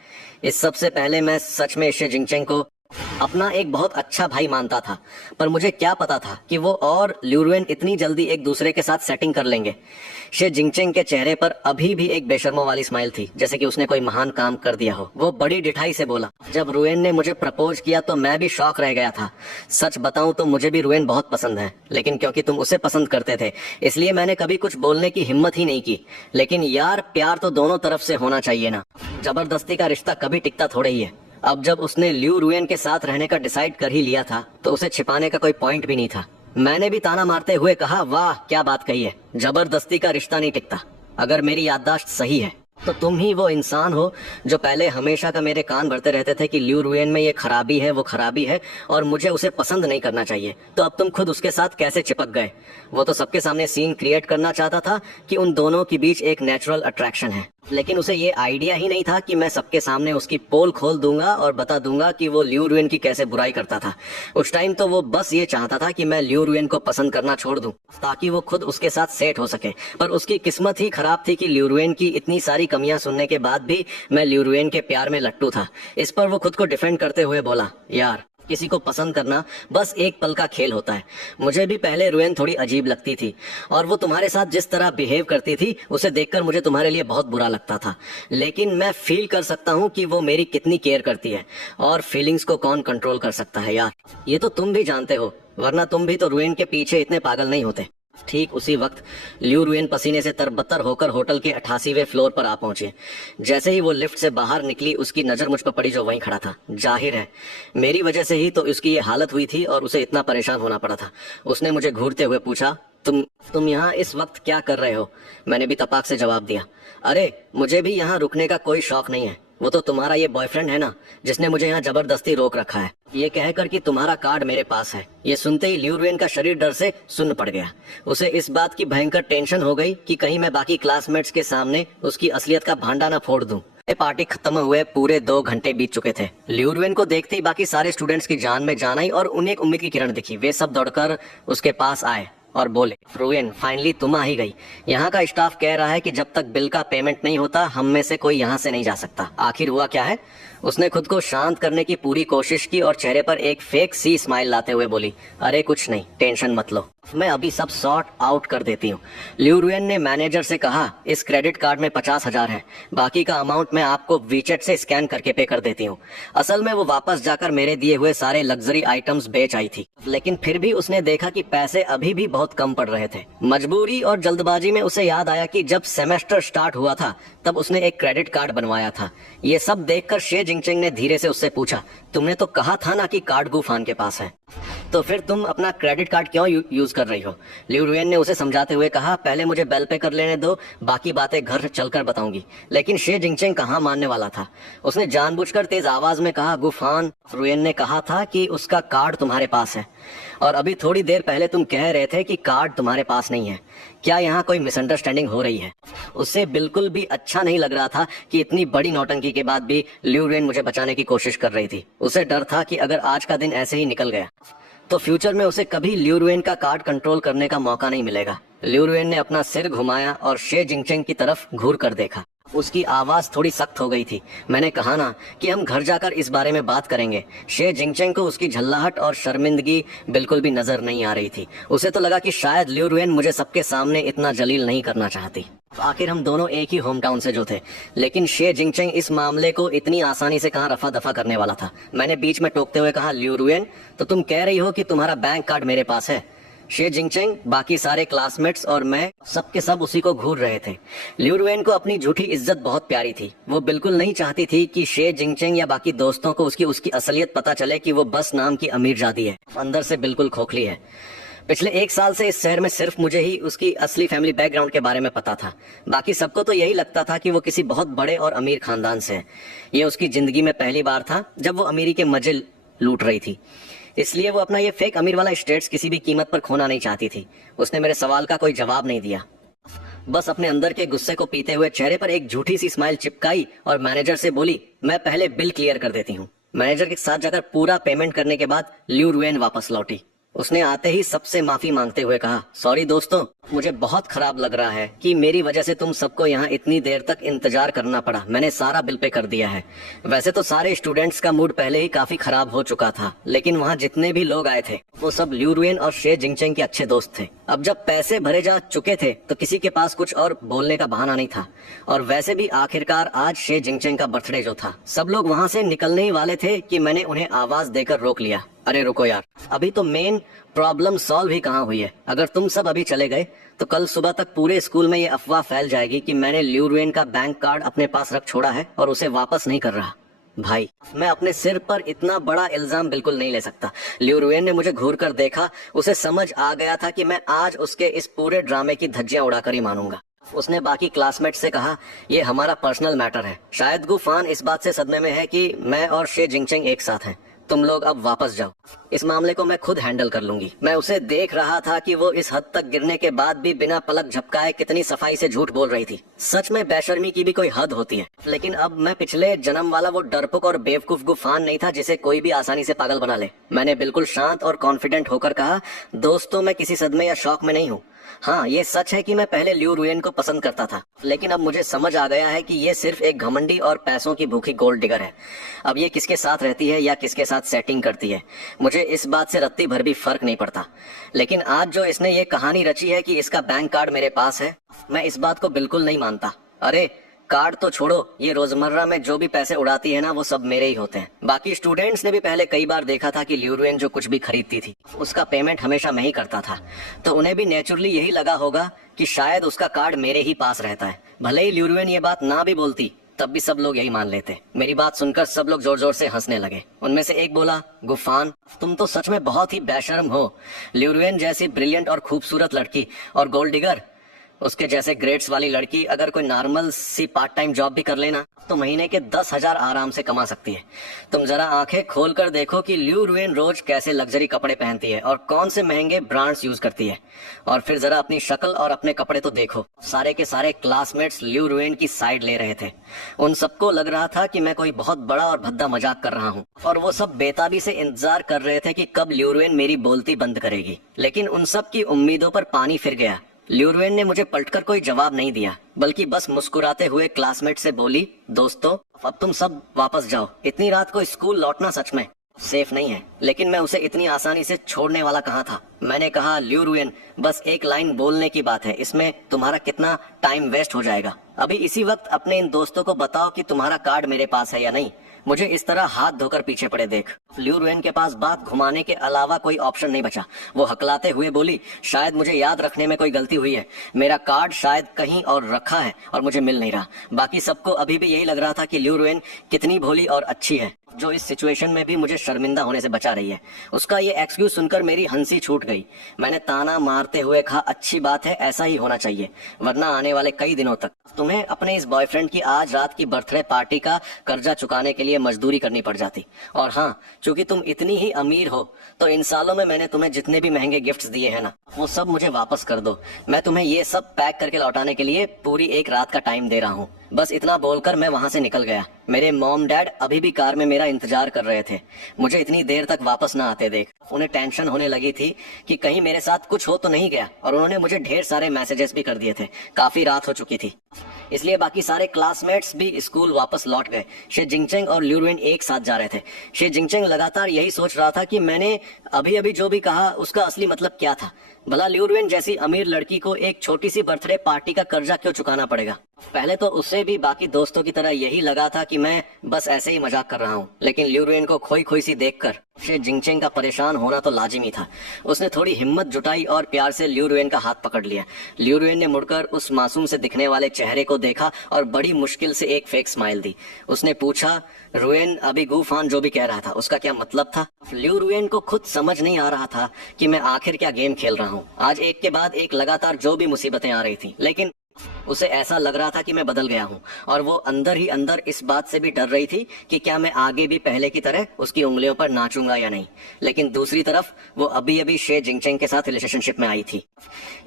इस सबसे पहले मैं सच में शी जिनचेंग को अपना एक बहुत अच्छा भाई मानता था, पर मुझे क्या पता था कि वो और ल्यूरुएन इतनी जल्दी एक दूसरे के साथ सेटिंग कर लेंगे। शे जिंगचेंग के चेहरे पर अभी भी एक बेशर्मों वाली स्माइल थी, जैसे कि उसने कोई महान काम कर दिया हो। वो बड़ी डिठाई से बोला, जब रुएन ने मुझे प्रपोज किया तो मैं भी शॉक रह गया था। सच बताऊं तो मुझे भी रुएन बहुत पसंद है, लेकिन क्योंकि तुम उसे पसंद करते थे इसलिए मैंने कभी कुछ बोलने की हिम्मत ही नहीं की। लेकिन यार, प्यार तो दोनों तरफ से होना चाहिए ना, जबरदस्ती का रिश्ता कभी टिकता थोड़े ही है। अब जब उसने ल्यू रुएन के साथ रहने का डिसाइड कर ही लिया था तो उसे छिपाने का कोई पॉइंट भी नहीं था। मैंने भी ताना मारते हुए कहा, वाह क्या बात कही है, जबरदस्ती का रिश्ता नहीं टिकता। अगर मेरी याददाश्त सही है तो तुम ही वो इंसान हो जो पहले हमेशा का मेरे कान भरते रहते थे कि ल्यू रुएन में ये खराबी है, वो खराबी है और मुझे उसे पसंद नहीं करना चाहिए। तो अब तुम खुद उसके साथ कैसे चिपक गए? वो तो सबके सामने सीन क्रिएट करना चाहता था कि उन दोनों के बीच एक नेचुरल अट्रैक्शन है, लेकिन उसे ये आइडिया ही नहीं था कि मैं सबके सामने उसकी पोल खोल दूंगा और बता दूंगा कि वो ल्यू रुएन की कैसे बुराई करता था। उस टाइम तो वो बस ये चाहता था कि मैं ल्यू रुएन को पसंद करना छोड़ दूं ताकि वो खुद उसके साथ सेट हो सके। पर उसकी किस्मत ही खराब थी कि ल्यू रुएन की इतनी सारी कमियां सुनने के बाद भी मैं ल्यू रुएन के प्यार में लट्टू था। इस पर वो खुद को डिफेंड करते हुए बोला, यार किसी को पसंद करना बस एक पल का खेल होता है। मुझे भी पहले रुएन थोड़ी अजीब लगती थी और वो तुम्हारे साथ जिस तरह बिहेव करती थी उसे देखकर मुझे तुम्हारे लिए बहुत बुरा लगता था, लेकिन मैं फील कर सकता हूँ कि वो मेरी कितनी केयर करती है। और फीलिंग्स को कौन कंट्रोल कर सकता है यार, ये तो तुम भी जानते हो, वरना तुम भी तो रुएन के पीछे इतने पागल नहीं होते। ठीक उसी वक्त ल्यू रुएन पसीने से तरबतर होकर होटल के 88वें फ्लोर पर आ पहुंचे। जैसे ही वो लिफ्ट से बाहर निकली उसकी नजर मुझ पर पड़ी जो वहीं खड़ा था। जाहिर है मेरी वजह से ही तो उसकी ये हालत हुई थी और उसे इतना परेशान होना पड़ा था। उसने मुझे घूरते हुए पूछा, तुम यहाँ इस वक्त क्या कर रहे हो? मैंने भी तपाक से जवाब दिया, अरे मुझे भी यहाँ रुकने का कोई शौक नहीं है, वो तो तुम्हारा ये बॉयफ्रेंड है ना जिसने मुझे यहाँ जबरदस्ती रोक रखा है, ये कहकर कि तुम्हारा कार्ड मेरे पास है। ये सुनते ही ल्यू रुएन का शरीर डर से सुन्न पड़ गया। उसे इस बात की भयंकर टेंशन हो गई कि कहीं मैं बाकी क्लासमेट्स के सामने उसकी असलियत का भांडा न फोड़ दूं। पार्टी खत्म हुए पूरे 2 घंटे बीत चुके थे। ल्यू रुएन को देखते ही बाकी सारे स्टूडेंट्स की जान में जान आई और उन्हें एक उम्मीद की किरण दिखी। वे सब दौड़कर उसके पास आए और बोले, रुएन फाइनली तुम आ ही गई। यहाँ का स्टाफ कह रहा है कि जब तक बिल का पेमेंट नहीं होता हम में से कोई यहाँ से नहीं जा सकता। आखिर हुआ क्या है? उसने खुद को शांत करने की पूरी कोशिश की और चेहरे पर एक फेक सी स्माइल लाते हुए बोली, अरे कुछ नहीं, टेंशन मत लो, मैं अभी सब सॉर्ट आउट कर देती हूँ। ल्यू रुएन ने मैनेजर से कहा, इस क्रेडिट कार्ड में 50,000 है, बाकी का अमाउंट मैं आपको वीचेट से स्कैन करके पे कर देती हूँ। असल में वो वापस जाकर मेरे दिए हुए सारे लग्जरी आइटम्स बेच आई थी, लेकिन फिर भी उसने देखा कि पैसे अभी भी बहुत कम पड़ रहे थे। मजबूरी और जल्दबाजी में उसे याद आया कि जब सेमेस्टर स्टार्ट हुआ था तब उसने एक क्रेडिट कार्ड बनवाया था। ये सब देखकर शे जिंगचेंग ने धीरे से उससे पूछा, तुमने तो कहा था ना कि कार्ड गुफान के पास है, तो फिर तुम अपना क्रेडिट कार्ड क्यों यूज कर रही हो? ल्यू रुएन ने उसे समझाते हुए कहा, पहले मुझे बेल पे कर लेने दो, बाकी बातें घर चलकर बताऊंगी। लेकिन शे जिंगचेंग कहाँ मानने वाला था। उसने जानबूझकर तेज आवाज में कहा, गुफान, रुएन ने कहा था कि उसका कार्ड तुम्हारे पास है और अभी थोड़ी देर पहले तुम कह रहे थे कि कार्ड तुम्हारे पास नहीं है। क्या यहाँ कोई मिसअंडरस्टैंडिंग हो रही है? उससे बिल्कुल भी अच्छा नहीं लग रहा था कि इतनी बड़ी नौटंकी के बाद भी ल्यू रुएन मुझे बचाने की कोशिश कर रही थी। उसे डर था कि अगर आज का दिन ऐसे ही निकल गया तो फ्यूचर में उसे कभी ल्यू रुएन का कार्ड कंट्रोल करने का मौका नहीं मिलेगा। ल्यू रुएन ने अपना सिर घुमाया और शे जिंगचेंग की तरफ घूर कर देखा। उसकी आवाज थोड़ी सख्त हो गई थी। मैंने कहा ना कि हम घर जाकर इस बारे में बात करेंगे। शे जिंगचेंग को उसकी झल्लाहट और शर्मिंदगी बिल्कुल भी नजर नहीं आ रही थी। उसे तो लगा कि शायद ल्यू रुएन मुझे सबके सामने इतना जलील नहीं करना चाहती। आखिर हम दोनों एक ही होम टाउन से जो थे, लेकिन शे जिंगचेंग इस मामले को इतनी आसानी से कहाँ रफा दफा करने वाला था। मैंने बीच में टोकते हुए कहा, ल्यू रुएन, तो तुम कह रही हो कि तुम्हारा बैंक कार्ड मेरे पास है? शे जिंगचेंग, बाकी सारे क्लासमेट्स और मैं सबके सब उसी को घूर रहे थे। ल्यू रुएन को अपनी झूठी इज्जत बहुत प्यारी थी। वो बिल्कुल नहीं चाहती थी कि शे जिंगचेंग या बाकी दोस्तों को उसकी असलियत पता चले कि वो बस नाम की अमीरजादी है, अंदर से बिल्कुल खोखली है। पिछले 1 साल से इस शहर में सिर्फ मुझे ही उसकी असली फैमिली बैकग्राउंड के बारे में पता था। बाकी सबको तो यही लगता था कि वो किसी बहुत बड़े और अमीर खानदान से है। ये उसकी जिंदगी में पहली बार था जब वो अमीरी के मजे लूट रही थी, इसलिए वो अपना ये फेक अमीर वाला स्टेटस किसी भी कीमत पर खोना नहीं चाहती थी। उसने मेरे सवाल का कोई जवाब नहीं दिया, बस अपने अंदर के गुस्से को पीते हुए चेहरे पर एक झूठी सी स्माइल चिपकाई और मैनेजर से बोली, मैं पहले बिल क्लियर कर देती हूँ। मैनेजर के साथ जाकर पूरा पेमेंट करने के बाद ल्यू रुएन वापस लौटी। उसने आते ही सबसे माफी मांगते हुए कहा, सॉरी दोस्तों, मुझे बहुत खराब लग रहा है कि मेरी वजह से तुम सबको यहाँ इतनी देर तक इंतजार करना पड़ा। मैंने सारा बिल पे कर दिया है। वैसे तो सारे स्टूडेंट्स का मूड पहले ही काफी खराब हो चुका था, लेकिन वहाँ जितने भी लोग आए थे वो सब लिू रुएन और शे जिंगचेंग के अच्छे दोस्त थे। अब जब पैसे भरे जा चुके थे तो किसी के पास कुछ और बोलने का बहाना नहीं था। और वैसे भी आखिरकार आज शे जिंगचेंग का बर्थडे जो था, सब लोग वहाँ से निकलने ही वाले थे कि मैंने उन्हें आवाज देकर रोक लिया। अरे रुको यार, अभी तो मेन प्रॉब्लम सॉल्व ही कहाँ हुई है। अगर तुम सब अभी चले गए तो कल सुबह तक पूरे स्कूल में ये अफवाह फैल जाएगी कि मैंने लिू रुएन का बैंक कार्ड अपने पास रख छोड़ा है और उसे वापस नहीं कर रहा। भाई, मैं अपने सिर पर इतना बड़ा इल्जाम बिल्कुल नहीं ले सकता। लिू रुएन ने मुझे घूर कर देखा, उसे समझ आ गया था कि मैं आज उसके इस पूरे ड्रामे की धज्जियां उड़ाकर ही मानूंगा। उसने बाकी क्लासमेट से कहा, ये हमारा पर्सनल मैटर है। शायद गुफान इस बात से सदमे में है कि मैं और शे जिंगचेंग एक साथ हैं। तुम लोग अब वापस जाओ, इस मामले को मैं खुद हैंडल कर लूंगी। मैं उसे देख रहा था कि वो इस हद तक गिरने के बाद भी बिना पलक झपकाए कितनी सफाई से झूठ बोल रही थी। सच में बेशर्मी की भी कोई हद होती है। लेकिन अब मैं पिछले जन्म वाला वो डरपोक और बेवकूफ गुफान नहीं था जिसे कोई भी आसानी से पागल बना ले। मैंने बिल्कुल शांत और कॉन्फिडेंट होकर कहा, दोस्तों, मैं किसी सदमे या शौक में नहीं हूँ। हाँ, ये सच है कि मैं पहले लिू रुएन को पसंद करता था, लेकिन अब मुझे समझ आ गया है कि ये सिर्फ एक घमंडी और पैसों की भूखी गोल्ड डिगर है। अब ये किसके साथ रहती है या किसके साथ सेटिंग करती है, मुझे इस बात से रत्ती भर भी फर्क नहीं पड़ता। लेकिन आज जो इसने ये कहानी रची है कि इसका बैंक कार्ड मेरे पास है, मैं इस बात को बिल्कुल नहीं मानता। अरे कार्ड तो छोड़ो, ये रोजमर्रा में जो भी पैसे उड़ाती है ना, वो सब मेरे ही होते हैं। बाकी स्टूडेंट्स ने भी पहले कई बार देखा था कि लिू रुएन जो कुछ भी खरीदती थी उसका पेमेंट हमेशा मैं ही करता था, तो उन्हें भी नेचुरली यही लगा होगा कि शायद उसका कार्ड मेरे ही पास रहता है। भले ही लिू रुएन ये बात ना भी बोलती, तब भी सब लोग यही मान लेते। मेरी बात सुनकर सब लोग जोर जोर से हंसने लगे। उनमें से एक बोला, गुफान, तुम तो सच में बहुत ही बेशर्म हो। लिू रुएन जैसी ब्रिलियंट और खूबसूरत लड़की और गोल्ड डिगर, उसके जैसे ग्रेड्स वाली लड़की अगर कोई नॉर्मल सी पार्ट टाइम जॉब भी कर लेना तो महीने के 10,000 आराम से कमा सकती है। तुम जरा आंखें खोल कर देखो कि लिू रुएन रोज कैसे लग्जरी कपड़े पहनती है और कौन से महंगे ब्रांड्स यूज करती है, और फिर जरा अपनी शक्ल और अपने कपड़े तो देखो। सारे के सारे क्लासमेट्स लिू रुएन की साइड ले रहे थे। उन सबको लग रहा था कि मैं कोई बहुत बड़ा और भद्दा मजाक कर रहा हूँ, और वो सब बेताबी से इंतजार कर रहे थे कि कब लिू रुएन मेरी बोलती बंद करेगी। लेकिन उन सब की उम्मीदों पर पानी फिर गया। लिू रुएन ने मुझे पलटकर कोई जवाब नहीं दिया, बल्कि बस मुस्कुराते हुए क्लासमेट से बोली, दोस्तों, अब तुम सब वापस जाओ। इतनी रात को स्कूल लौटना सच में सेफ नहीं है। लेकिन मैं उसे इतनी आसानी से छोड़ने वाला कहाँ था। मैंने कहा, लिू रुएन, बस एक लाइन बोलने की बात है, इसमें तुम्हारा कितना टाइम वेस्ट हो जाएगा। अभी इसी वक्त अपने इन दोस्तों को बताओ कि तुम्हारा कार्ड मेरे पास है या नहीं। मुझे इस तरह हाथ धोकर पीछे पड़े देख। लिू रुएन के पास बात घुमाने के अलावा कोई ऑप्शन नहीं बचा। वो हकलाते हुए बोली, शायद मुझे याद रखने में कोई गलती हुई है। मेरा कार्ड शायद कहीं और रखा है और मुझे मिल नहीं रहा। बाकी सबको अभी भी यही लग रहा था कि लिू रुएन कितनी भोली और अच्छी है, जो इस सिचुएशन में भी मुझे शर्मिंदा होने से बचा रही है। उसका ये एक्सक्यूज सुनकर मेरी हंसी छूट गई। मैंने ताना मारते हुए कहा, अच्छी बात है, ऐसा ही होना चाहिए, वरना आने वाले कई दिनों तक तुम्हें अपने इस बॉयफ्रेंड की आज रात की बर्थडे पार्टी का कर्जा चुकाने के लिए मजदूरी करनी पड़ जाती। और हाँ, चूंकि तुम इतनी ही अमीर हो तो इन सालों में मैंने तुम्हें जितने भी महंगे गिफ्ट्स दिए हैं ना, वो सब मुझे वापस कर दो। मैं तुम्हें ये सब पैक करके लौटाने के लिए पूरी एक रात का टाइम दे रहा हूँ। बस इतना बोलकर मैं वहाँ से निकल गया। मेरे मॉम डैड अभी भी कार में मेरा इंतजार कर रहे थे, मुझे इतनी देर तक वापस ना आते देख। उन्हें टेंशन होने लगी थी कि कहीं मेरे साथ कुछ हो तो नहीं गया, और उन्होंने मुझे ढेर सारे मैसेजेस भी कर दिए थे। काफी रात हो चुकी थी, इसलिए बाकी सारे क्लासमेट्स भी स्कूल वापस लौट गए। शे जिंगचेंग और लिू रुएन एक साथ जा रहे थे। शे जिंगचेंग लगातार यही सोच रहा था कि मैंने अभी अभी जो भी कहा उसका असली मतलब क्या था। भला लिू रुएन जैसी अमीर लड़की को एक छोटी सी बर्थडे पार्टी का कर्जा क्यों चुकाना पड़ेगा। पहले तो उसे भी बाकी दोस्तों की तरह यही लगा था कि मैं बस ऐसे ही मजाक कर रहा हूँ, लेकिन लिू रुएन को खोई खोई सी देखकर शे जिंगचेंग का परेशान होना तो लाजिमी था। उसने थोड़ी हिम्मत जुटाई और प्यार से लिू रुएन का हाथ पकड़ लिया। लिू रुएन ने मुड़कर उस मासूम से दिखने वाले चेहरे को देखा और बड़ी मुश्किल से एक फेक स्माइल दी। उसने पूछा, रुएन, अभी गुफान जो भी कह रहा था उसका क्या मतलब था। लिू रुएन को खुद समझ नहीं आ रहा था कि मैं आखिर क्या गेम खेल रहा हूँ। आज एक के बाद एक लगातार जो भी मुसीबतें आ रही थी, लेकिन उसे ऐसा लग रहा था कि मैं बदल गया हूँ, और वो अंदर ही अंदर इस बात से भी डर रही थी कि क्या मैं आगे भी पहले की तरह उसकी उंगलियों पर नाचूंगा या नहीं। लेकिन दूसरी तरफ वो अभी अभी शे जिंगचेंग के साथ रिलेशनशिप में आई थी,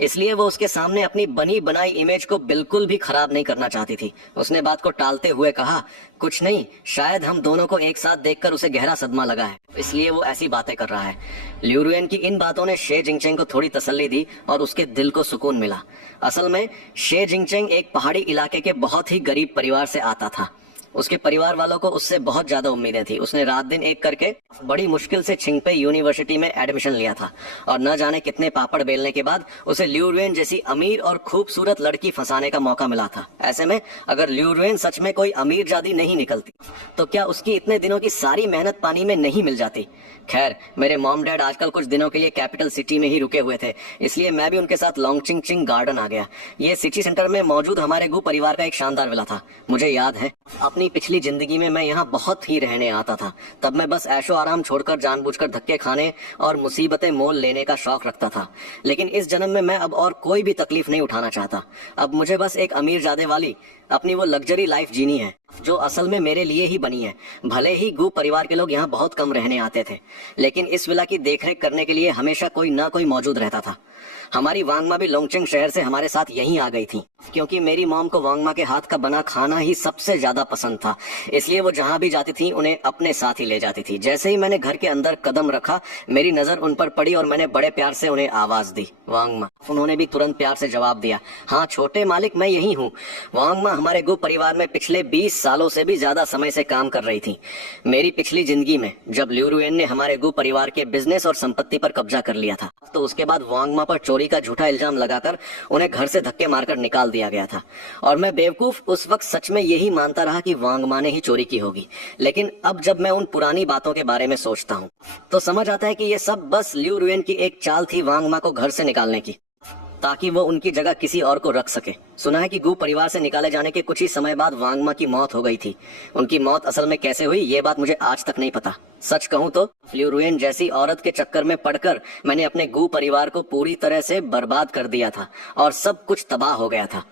इसलिए वो उसके सामने अपनी बनी बनाई इमेज को बिल्कुल भी खराब नहीं करना चाहती थी। उसने बात को टालते हुए कहा, कुछ नहीं, शायद हम दोनों को एक साथ देखकर उसे गहरा सदमा लगा है, इसलिए वो ऐसी बातें कर रहा है। लिu रुएन की इन बातों ने शे जिंगचेंग को थोड़ी तसल्ली दी और उसके दिल को सुकून मिला। असल में शे जिंगचेंग एक पहाड़ी इलाके के बहुत ही गरीब परिवार से आता था। उसके परिवार वालों को उससे बहुत ज्यादा उम्मीदें थी। उसने रात दिन एक करके बड़ी मुश्किल से छिंगपे यूनिवर्सिटी में एडमिशन लिया था, और न जाने कितने पापड़ बेलने के बाद उसे लिu रुएन जैसी अमीर और खूबसूरत लड़की फंसाने का मौका मिला था। ऐसे में अगर लिu रुएन सच में कोई अमीर जादी नहीं निकलती तो क्या उसकी इतने दिनों की सारी मेहनत पानी में नहीं मिल जाती। खैर, मेरे मॉम डैड आजकल कुछ दिनों के लिए कैपिटल सिटी में ही रुके हुए थे, इसलिए मैं भी उनके साथ लॉन्गचिंग चिंग गार्डन आ गया। ये सिटी सेंटर में मौजूद हमारे गु परिवार का एक शानदार विला था। मुझे याद है अपनी पिछली जिंदगी में मैं यहाँ बहुत ही रहने आता था। तब मैं बस ऐशो आराम छोड़कर जानबूझकर धक्के खाने और मुसीबतें मोल लेने का शौक रखता था। लेकिन इस जन्म में मैं अब और कोई भी तकलीफ नहीं उठाना चाहता। अब मुझे बस एक अमीर जादे वाली अपनी वो लग्जरी लाइफ जीनी है जो असल में मेरे लिए ही बनी है। भले ही गु परिवार के लोग यहाँ बहुत कम रहने आते थे, लेकिन इस विला की देखरेख करने के लिए हमेशा कोई ना कोई मौजूद रहता था। हमारी वांगमा भी लोंगचिंग शहर से हमारे साथ यहीं आ गई थी, क्योंकि मेरी मॉम को वांगमा के हाथ का बना खाना ही सबसे ज्यादा पसंद था। इसलिए वो जहाँ भी जाती थी उन्हें अपने साथ ही ले जाती थी। जैसे ही मैंने घर के अंदर कदम रखा, मेरी नजर उन पर पड़ी और मैंने बड़े प्यार से उन्हें आवाज दी, वांगमा। उन्होंने भी तुरंत प्यार से जवाब दिया, हाँ छोटे मालिक, मैं यही हूँ। वांगमा हमारे गु परिवार में पिछले 20 सालों से भी ज्यादा समय से काम कर रही थी। मेरी पिछली जिंदगी में जब लिu रुएन ने हमारे गु परिवार के बिजनेस और संपत्ति पर कब्जा कर लिया था, तो उसके बाद वांगमा पर चोरी का झूठा इल्जाम लगाकर उन्हें घर से धक्के मारकर निकाल दिया गया था। और मैं बेवकूफ उस वक्त सच में यही मानता रहा कि वांगमा ने ही चोरी की होगी। लेकिन अब जब मैं उन पुरानी बातों के बारे में सोचता हूँ तो समझ आता है कि ये सब बस लिu रुएन की एक चाल थी वांगमा को घर से निकालने की, ताकि वो उनकी जगह किसी और को रख सके। सुना है कि गु परिवार से निकाले जाने के कुछ ही समय बाद वांगमा की मौत हो गई थी। उनकी मौत असल में कैसे हुई ये बात मुझे आज तक नहीं पता। सच कहूँ तो लिu रुएन जैसी औरत के चक्कर में पड़कर मैंने अपने गु परिवार को पूरी तरह से बर्बाद कर दिया था और सब कुछ तबाह हो गया था।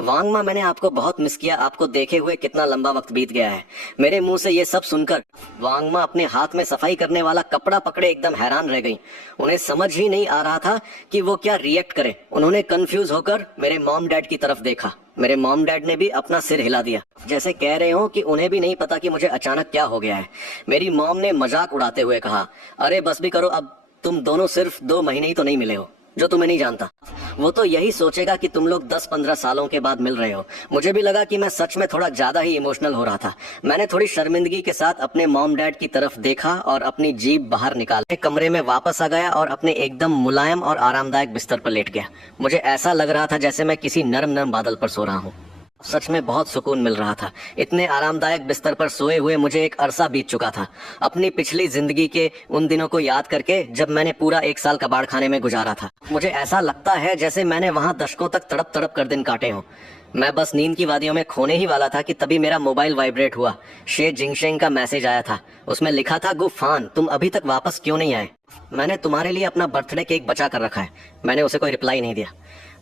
वांगमा, मैंने आपको बहुत मिस किया। आपको देखे हुए कितना लंबा वक्त बीत गया है। मेरे मुंह से ये सब सुनकर वांगमा अपने हाथ में सफाई करने वाला कपड़ा पकड़े एकदम हैरान रह गई। उन्हें समझ ही नहीं आ रहा था कि वो क्या रिएक्ट करे। उन्होंने कंफ्यूज होकर मेरे मॉम डैड की तरफ देखा। मेरे मॉम डैड ने भी अपना सिर हिला दिया, जैसे कह रहे हो कि उन्हें भी नहीं पता कि मुझे अचानक क्या हो गया है। मेरी मॉम ने मजाक उड़ाते हुए कहा, अरे बस भी करो, अब तुम दोनों सिर्फ 2 महीने ही तो नहीं मिले हो, जो तुम्हें नहीं जानता वो तो यही सोचेगा कि तुम लोग 10-15 सालों के बाद मिल रहे हो। मुझे भी लगा कि मैं सच में थोड़ा ज्यादा ही इमोशनल हो रहा था। मैंने थोड़ी शर्मिंदगी के साथ अपने मॉम डैड की तरफ देखा और अपनी जीभ बाहर निकाल कमरे में वापस आ गया और अपने एकदम मुलायम और आरामदायक बिस्तर पर लेट गया। मुझे ऐसा लग रहा था जैसे मैं किसी नरम नरम बादल पर सो रहा हूँ। सच में बहुत सुकून मिल रहा था। इतने आरामदायक बिस्तर पर सोए हुए मुझे एक अरसा बीत चुका था, अपनी पिछली जिंदगी के उन दिनों को याद करके जब मैंने पूरा 1 साल कबाड़ खाने में गुजारा था। मुझे ऐसा लगता है जैसे मैंने वहां दशकों तक तड़प तड़प कर दिन काटे हों। मैं बस नींद की वादियों में खोने ही वाला था कि तभी मेरा मोबाइल वाइब्रेट हुआ। शे जिंगचेंग का मैसेज आया था। उसमें लिखा था, गु फान, तुम अभी तक वापस क्यों नहीं आए? मैंने तुम्हारे लिए अपना बर्थडे केक बचा कर रखा है। मैंने उसे कोई रिप्लाई नहीं दिया,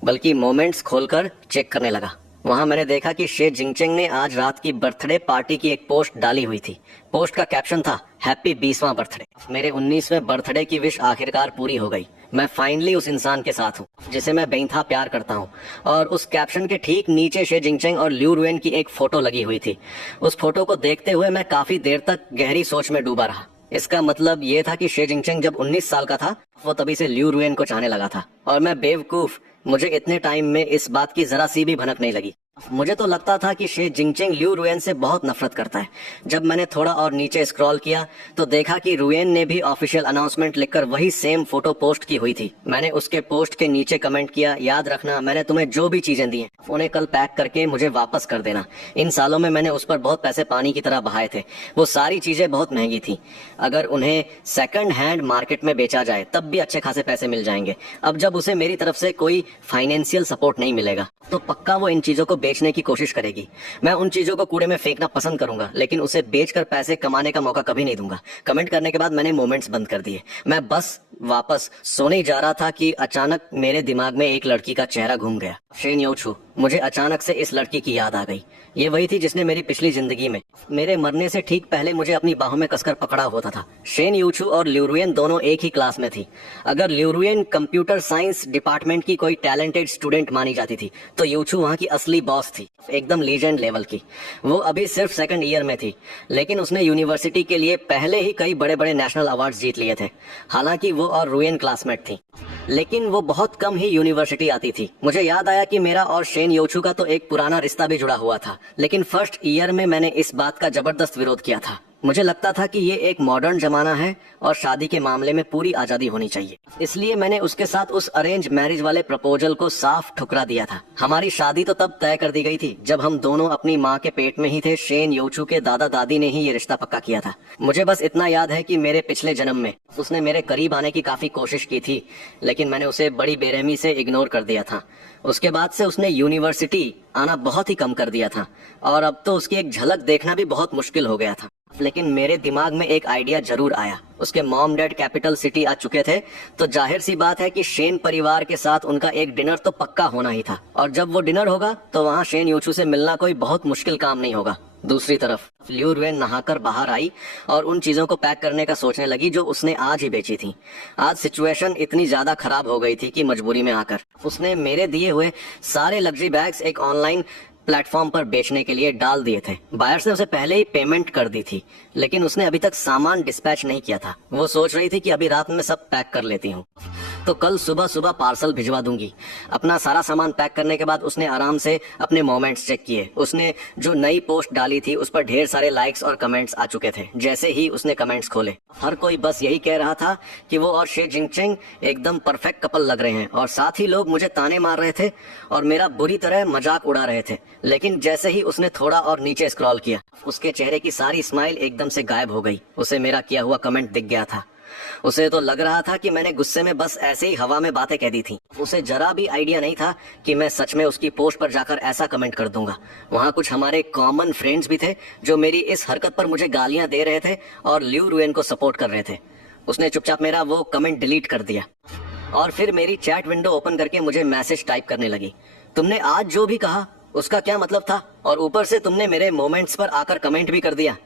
बल्कि मोमेंट्स खोलकर चेक करने लगा। वहां मैंने देखा कि शे जिंगचेंग ने आज रात की बर्थडे पार्टी की एक पोस्ट डाली हुई थी। पोस्ट का कैप्शन था, हैप्पी 20वां बर्थडे। मेरे 19वें बर्थडे की विश आखिरकार पूरी हो गई। मैं फाइनली उस इंसान के साथ हूँ जिसे मैं बेइंतहा प्यार करता हूँ। और उस कैप्शन के ठीक नीचे शे जिंगचेंग और लिu रुएन की एक फोटो लगी हुई थी। उस फोटो को देखते हुए मैं काफी देर तक गहरी सोच में डूबा रहा। इसका मतलब ये था कि शे जिंगचेंग जब 19 साल का था वो तभी से लिu रुएन को चाहने लगा था, और मैं बेवकूफ, मुझे इतने टाइम में इस बात की जरा सी भी भनक नहीं लगी। मुझे तो लगता था कि शे जिंगचेंग लिu रुएन से बहुत नफरत करता है। जब मैंने थोड़ा और नीचे स्क्रॉल किया तो देखा कि रुएन ने भी ऑफिशियल अनाउंसमेंट लिखकर वही सेम फोटो पोस्ट की हुई थी। मैंने उसके पोस्ट के नीचे कमेंट किया, याद रखना मैंने तुम्हें जो भी चीजें दी हैं उन्हें कल पैक करके मुझे वापस कर देना। इन सालों में मैंने उस पर बहुत पैसे पानी की तरह बहाए थे। वो सारी चीजें बहुत महंगी थी। अगर उन्हें सेकंड हैंड मार्केट में बेचा जाए तब भी अच्छे खासे पैसे मिल जाएंगे। अब जब उसे मेरी तरफ से कोई फाइनेंशियल सपोर्ट नहीं मिलेगा तो पक्का वो इन चीजों को बेचने की कोशिश करेगी। मैं उन चीजों को कूड़े में फेंकना पसंद करूंगा, लेकिन उसे बेचकर पैसे कमाने का मौका कभी नहीं दूंगा। कमेंट करने के बाद मैंने मोमेंट्स बंद कर दिए। मैं बस वापस सोने जा रहा था कि अचानक मेरे दिमाग में एक लड़की का चेहरा घूम गया। शेन योचू, मुझे अचानक से इस लड़की की याद आ गई। ये वही थी जिसने मेरी पिछली जिंदगी में मेरे मरने से ठीक पहले मुझे अपनी बाहों में कसकर पकड़ा होता था। शेन यूचू और ल्यूरुएन दोनों एक ही क्लास में थी। अगर ल्यूरुएन कंप्यूटर साइंस डिपार्टमेंट की कोई टैलेंटेड स्टूडेंट मानी जाती थी तो यूचू वहाँ की असली बॉस थी, एकदम लीजेंड लेवल की। वो अभी सिर्फ सेकंड ईयर में थी, लेकिन उसने यूनिवर्सिटी के लिए पहले ही कई बड़े बड़े नेशनल अवार्ड्स जीत लिए थे। हालांकि वो और रुएन क्लासमेट थी, लेकिन वो बहुत कम ही यूनिवर्सिटी आती थी। मुझे याद आया कि मेरा और शेन योचू का तो एक पुराना रिश्ता भी जुड़ा हुआ था, लेकिन फर्स्ट ईयर में मैंने इस बात का जबरदस्त विरोध किया था। मुझे लगता था कि ये एक मॉडर्न जमाना है और शादी के मामले में पूरी आजादी होनी चाहिए। इसलिए मैंने उसके साथ उस अरेंज मैरिज वाले प्रपोजल को साफ ठुकरा दिया था। हमारी शादी तो तब तय कर दी गई थी जब हम दोनों अपनी माँ के पेट में ही थे। शेन योचू के दादा दादी ने ही ये रिश्ता पक्का किया था। मुझे बस इतना याद है कि मेरे पिछले जन्म में उसने मेरे करीब आने की काफी कोशिश की थी, लेकिन मैंने उसे बड़ी बेरहमी से इग्नोर कर दिया था। उसके बाद से उसने यूनिवर्सिटी आना बहुत ही कम कर दिया था और अब तो उसकी एक झलक देखना भी बहुत मुश्किल हो गया था। लेकिन मेरे दिमाग में एक आइडिया जरूर आया। उसके मॉम डैड कैपिटल सिटी आ चुके थे, तो जाहिर सी बात है कि शेन परिवार के साथ उनका एक डिनर तो पक्का होना ही था। और जब वो डिनर होगा तो वहाँ शेन यूचू से मिलना कोई बहुत मुश्किल काम नहीं होगा। दूसरी तरफ ल्यूरुएन नहाकर बाहर आई और उन चीजों को पैक करने का सोचने लगी जो उसने आज ही बेची थी। आज सिचुएशन इतनी ज्यादा खराब हो गई थी कि मजबूरी में आकर उसने मेरे दिए हुए सारे लग्जरी बैग्स एक ऑनलाइन प्लेटफॉर्म पर बेचने के लिए डाल दिए थे। बायर्स ने उसे पहले ही पेमेंट कर दी थी, लेकिन उसने अभी तक सामान डिस्पैच नहीं किया था। वो सोच रही थी कि अभी रात में सब पैक कर लेती हूँ तो कल सुबह सुबह पार्सल भिजवा दूंगी। अपना सारा सामान पैक करने के बाद उसने आराम से अपने मोमेंट्स चेक किए। उसने जो नई पोस्ट डाली थी उस पर ढेर सारे लाइक्स और कमेंट्स आ चुके थे। जैसे ही उसने कमेंट्स खोले, हर कोई बस यही कह रहा था कि वो और शे जिंगचेंग एकदम परफेक्ट कपल लग रहे हैं, और साथ ही लोग मुझे ताने मार रहे थे और मेरा बुरी तरह मजाक उड़ा रहे थे। लेकिन जैसे ही उसने थोड़ा और नीचे स्क्रॉल किया, उसके चेहरे की सारी स्माइल एकदम से गायब हो गई। उसे मेरा किया हुआ कमेंट दिख गया था। उसे तो लग रहा था कि मैंने गुस्से में बस ऐसे ही हवा में बातें कह दी थी। उसे जरा भी आइडिया नहीं था कि मैं सच में उसकी पोस्ट पर जाकर ऐसा कमेंट कर दूंगा। वहाँ कुछ हमारे कॉमन फ्रेंड्स भी थे जो मेरी इस हरकत पर मुझे गालियां दे रहे थे और ल्यूरुएन को सपोर्ट कर रहे थे। उसने चुपचाप मेरा वो कमेंट डिलीट कर दिया और फिर मेरी चैट विंडो ओपन करके मुझे मैसेज टाइप करने लगी। तुमने आज जो भी कहा उसका क्या मतलब था, और ऊपर से तुमने मेरे मोमेंट्स पर आकर कमेंट भी कर दिया।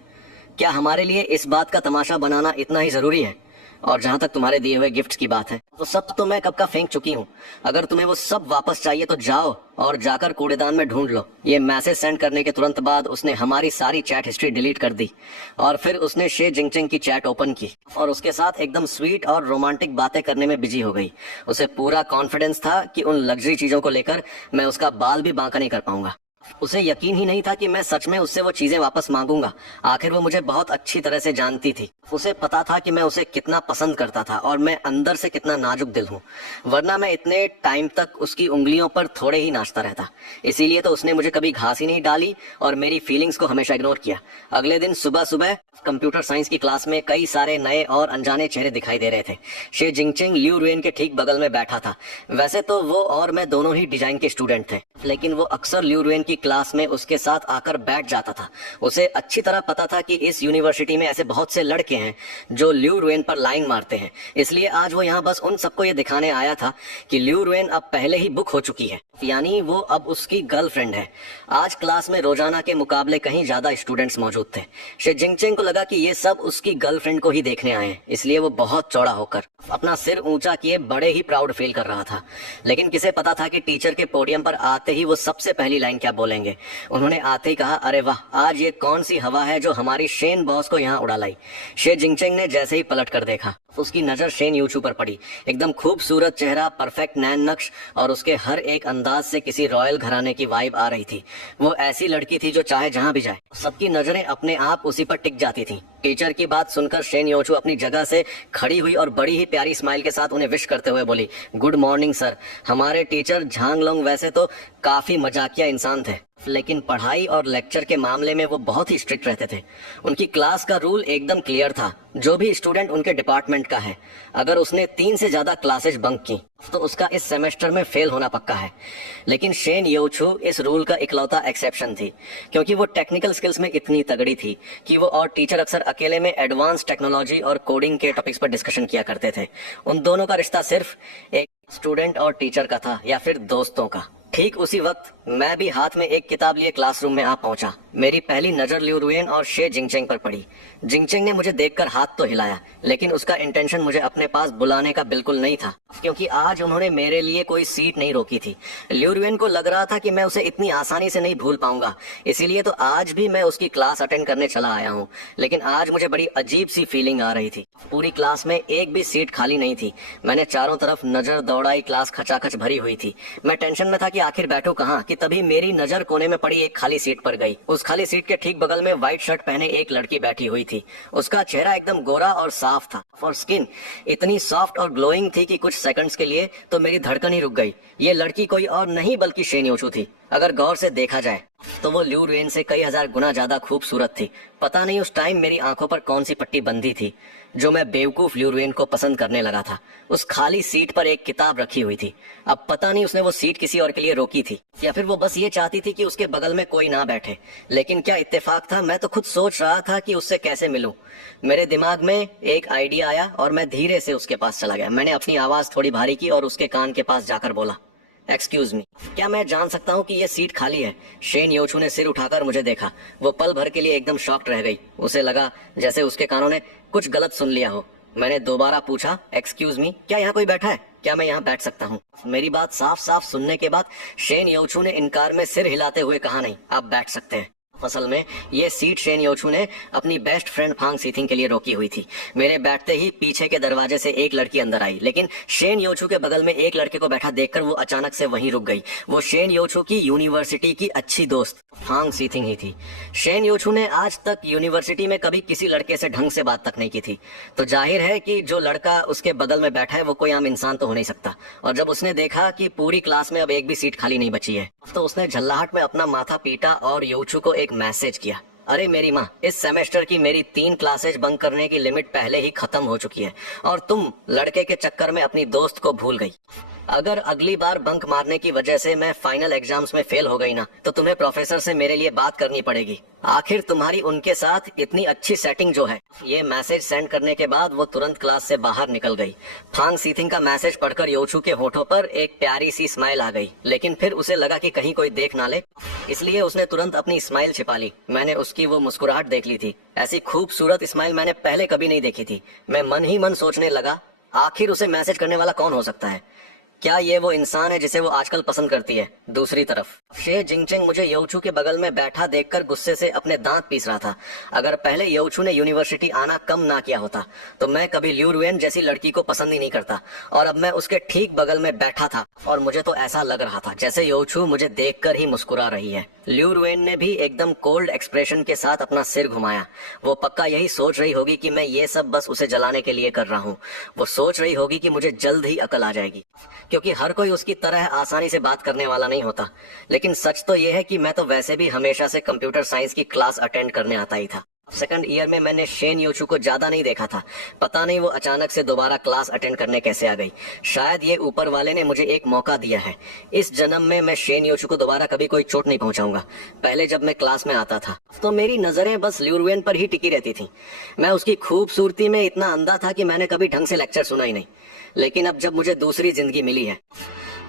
क्या हमारे लिए इस बात का तमाशा बनाना इतना ही जरूरी है? और जहाँ तक तुम्हारे दिए हुए गिफ्ट्स की बात है, वो सब तो मैं कब का फेंक चुकी हूँ। अगर तुम्हें वो सब वापस चाहिए तो जाओ और जाकर कूड़ेदान में ढूंढ लो। ये मैसेज सेंड करने के तुरंत बाद उसने हमारी सारी चैट हिस्ट्री डिलीट कर दी और फिर उसने शे जिंगचेंग की चैट ओपन की और उसके साथ एकदम स्वीट और रोमांटिक बातें करने में बिजी हो गई। उसे पूरा कॉन्फिडेंस था कि उन लग्जरी चीजों को लेकर मैं उसका बाल भी बांका नहीं कर पाऊंगा। उसे यकीन ही नहीं था कि मैं सच में उससे वो चीजें वापस मांगूंगा। आखिर वो मुझे बहुत अच्छी तरह से जानती थी। उसे पता था कि मैं उसे कितना पसंद करता था और मैं अंदर से कितना नाजुक दिल हूँ, वरना मैं इतने टाइम तक उसकी उंगलियों पर थोड़े ही नाचता रहता। इसीलिए तो उसने मुझे कभी घास ही नहीं डाली और मेरी फीलिंग्स को हमेशा इग्नोर किया। अगले दिन सुबह सुबह कंप्यूटर साइंस की क्लास में कई सारे नए और अनजाने चेहरे दिखाई दे रहे थे। शे जिंगचेंग ल्यूरुएन के ठीक बगल में बैठा था। वैसे तो वो और मैं दोनों ही डिजाइन के स्टूडेंट थे, लेकिन वो अक्सर ल्यूरुएन की क्लास में उसके साथ आकर बैठ जाता था। उसे अच्छी तरह पता था कि इस यूनिवर्सिटी में ऐसे बहुत से लड़के हैं जो ल्यूरुएन पर लाइन मारते हैं, इसलिए आज वो यहाँ बस उन सबको ये दिखाने आया था कि ल्यूरुएन अब पहले ही बुक हो चुकी है, यानी वो अब उसकी गर्लफ्रेंड है। आज क्लास में रोजाना के मुकाबले कहीं ज्यादा स्टूडेंट्स मौजूद थे। शे जिंगचेंग को लगा कि ये सब उसकी गर्लफ्रेंड को ही देखने आए हैं, इसलिए वो बहुत चौड़ा होकर अपना सिर ऊंचा किए बड़े ही प्राउड फील कर रहा था। लेकिन किसे पता था कि टीचर के पोडियम पर आते ही वो सबसे पहली लाइन क्या बोलेंगे। उन्होंने आते ही कहा, अरे वाह, आज ये कौन सी हवा है जो हमारी शेन बॉस को यहाँ उड़ा लाई। शे जिंगचेंग ने जैसे ही पलट कर देखा, उसकी नजर शेन यूचू पर पड़ी। एकदम खूबसूरत चेहरा, परफेक्ट नैन नक्श और उसके हर एक अंदाज से किसी रॉयल घराने की वाइब आ रही थी। वो ऐसी लड़की थी जो चाहे जहां भी जाए सबकी नजरें अपने आप उसी पर टिक जाती थी। टीचर की बात सुनकर शेन यूचू अपनी जगह से खड़ी हुई और बड़ी ही प्यारी स्माइल के साथ उन्हें विश करते हुए बोली, गुड मॉर्निंग सर। हमारे टीचर झांग लोंग वैसे तो काफी मजाकिया इंसान थे, लेकिन पढ़ाई और लेक्चर के मामले में वो बहुत ही स्ट्रिक्ट रहते थे। उनकी क्लास का रूल एकदम क्लियर था, जो भी स्टूडेंट उनके डिपार्टमेंट का है, अगर उसने 3 से ज्यादा क्लासेज बंक की तो उसका इस सेमेस्टर में फेल होना पक्का है। लेकिन शेन योचू इस रूल का इकलौता एक्सेप्शन थी, क्योंकि वो टेक्निकल स्किल्स में इतनी तगड़ी थी कि वो और टीचर अक्सर अकेले में एडवांस टेक्नोलॉजी और कोडिंग के टॉपिक्स पर डिस्कशन किया करते थे। उन दोनों का रिश्ता सिर्फ एक स्टूडेंट और टीचर का था या फिर दोस्तों का। ठीक उसी वक्त मैं भी हाथ में एक किताब लिए क्लासरूम में आ पहुंचा। मेरी पहली नजर लिu रुएन और शे जिंगचेंग पर पड़ी। जिंगचेंग ने मुझे देखकर हाथ तो हिलाया, लेकिन उसका इंटेंशन मुझे अपने पास बुलाने का बिल्कुल नहीं था, क्योंकि आज उन्होंने मेरे लिए कोई सीट नहीं रोकी थी। लिu रुएन को लग रहा था कि मैं उसे इतनी आसानी से नहीं भूल पाऊंगा, इसीलिए तो आज भी मैं उसकी क्लास अटेंड करने चला आया हूँ। लेकिन आज मुझे बड़ी अजीब सी फीलिंग आ रही थी। पूरी क्लास में एक भी सीट खाली नहीं थी। मैंने चारों तरफ नजर दौड़ाई, क्लास खचाखच भरी हुई थी। मैं टेंशन में था कि आखिर बैठूं कहाँ, कि तभी मेरी नजर कोने में पड़ी एक खाली सीट पर गई। उस खाली सीट के ठीक बगल में व्हाइट शर्ट पहने एक लड़की बैठी हुई थी। उसका चेहरा एकदम गोरा और साफ था, और स्किन इतनी सॉफ्ट और ग्लोइंग थी कि कुछ सेकंड्स के लिए तो मेरी धड़कन ही रुक गई। ये लड़की कोई और नहीं बल्कि शे न्योचू थी। अगर गौर से देखा जाए तो वो लिu रुएन से कई हजार गुना ज्यादा खूबसूरत थी। पता नहीं उस टाइम मेरी आंखों पर कौन सी पट्टी बंधी थी जो मैं बेवकूफ लिu रुएन को पसंद करने लगा था। उस खाली सीट पर एक किताब रखी हुई थी। अब पता नहीं उसने वो सीट किसी और के लिए रोकी थी, या फिर वो बस ये चाहती थी कि उसके बगल में कोई ना बैठे। लेकिन क्या इत्तेफाक था, मैं तो खुद सोच रहा था कि उससे कैसे मिलूं। मेरे दिमाग में एक आइडिया आया और मैं धीरे से उसके पास चला गया। मैंने अपनी आवाज थोड़ी भारी की और उसके कान के पास जाकर बोला, एक्सक्यूज मी, क्या मैं जान सकता हूँ कि ये सीट खाली है? शे न्योचू ने सिर उठाकर मुझे देखा। वो पल भर के लिए एकदम शॉक्ड रह गई। उसे लगा जैसे उसके कानों ने कुछ गलत सुन लिया हो। मैंने दोबारा पूछा, एक्सक्यूज मी, क्या यहाँ कोई बैठा है? क्या मैं यहाँ बैठ सकता हूँ? मेरी बात साफ साफ सुनने के बाद शे न्योचू ने इनकार में सिर हिलाते हुए कहा, नहीं, आप बैठ सकते हैं। असल में ये सीट शे न्योचू ने अपनी बेस्ट फ्रेंड फांग सीथिंग के लिए रोकी हुई थी। मेरे बैठते ही पीछे के दरवाजे से एक लड़की अंदर आई, लेकिन शे न्योचू के बगल में एक लड़के को बैठा देखकर वो अचानक से वहीं रुक गई। वो शे न्योचू की यूनिवर्सिटी की अच्छी दोस्त फांग सीथिंग ही थी। शे न्योचू ने आज तक यूनिवर्सिटी में कभी किसी लड़के से ढंग से बात तक नहीं की थी, तो जाहिर है कि जो लड़का उसके बगल में बैठा है वो कोई आम इंसान तो हो नहीं सकता। और जब उसने देखा कि पूरी क्लास में अब एक भी सीट खाली नहीं बची है, तो उसने झल्लाहट में अपना माथा पीटा और योचू को एक मैसेज किया, अरे मेरी माँ, इस सेमेस्टर की मेरी 3 क्लासेज बंक करने की लिमिट पहले ही खत्म हो चुकी है और तुम लड़के के चक्कर में अपनी दोस्त को भूल गई। अगर अगली बार बंक मारने की वजह से मैं फाइनल एग्जाम्स में फेल हो गई ना, तो तुम्हें प्रोफेसर से मेरे लिए बात करनी पड़ेगी। आखिर तुम्हारी उनके साथ इतनी अच्छी सेटिंग जो है। ये मैसेज सेंड करने के बाद वो तुरंत क्लास से बाहर निकल गई। फांग सीथिंग का मैसेज पढ़कर योचू के होठों पर एक प्यारी सी स्माइल आ गई, लेकिन फिर उसे लगा कि कहीं कोई देख ना ले, इसलिए उसने तुरंत अपनी स्माइल छिपा ली। मैंने उसकी वो मुस्कुराहट देख ली थी। ऐसी खूबसूरत स्माइल मैंने पहले कभी नहीं देखी थी। मैं मन ही मन सोचने लगा, आखिर उसे मैसेज करने वाला कौन हो सकता है? क्या ये वो इंसान है जिसे वो आजकल पसंद करती है? दूसरी तरफ शे जिंगचेंग मुझे योचू के बगल में बैठा देखकर गुस्से से अपने दांत पीस रहा था। अगर पहले योचू ने यूनिवर्सिटी आना कम ना किया होता तो मैं कभी लिu रुएन जैसी लड़की को पसंद ही नहीं करता। और अब मैं उसके ठीक बगल में बैठा था और मुझे तो ऐसा लग रहा था जैसे योचू मुझे देखकर ही मुस्कुरा रही है। लिu रुएन ने भी एकदम कोल्ड एक्सप्रेशन के साथ अपना सिर घुमाया। वो पक्का यही सोच रही होगी कि मैं ये सब बस उसे जलाने के लिए कर रहा हूँ। वो सोच रही होगी कि मुझे जल्द ही अकल आ जाएगी, क्योंकि हर कोई उसकी तरह आसानी से बात करने वाला नहीं होता। लेकिन सच तो यह है कि मैं तो वैसे भी हमेशा से कंप्यूटर साइंस की क्लास अटेंड करने आता ही था। सेकंड ईयर में मैंने शे न्योचू को ज्यादा नहीं देखा था। पता नहीं वो अचानक से दोबारा क्लास अटेंड करने कैसे आ गई। शायद ये ऊपर वाले ने मुझे एक मौका दिया है। इस जन्म में मैं शे न्योचू को दोबारा कभी कोई चोट नहीं पहुंचाऊंगा। पहले जब मैं क्लास में आता था तो मेरी नजरें बस लिu रुएन पर ही टिकी रहती थी। मैं उसकी खूबसूरती में इतना अंधा था कि मैंने कभी ढंग से लेक्चर सुना ही नहीं। लेकिन अब जब मुझे दूसरी जिंदगी मिली है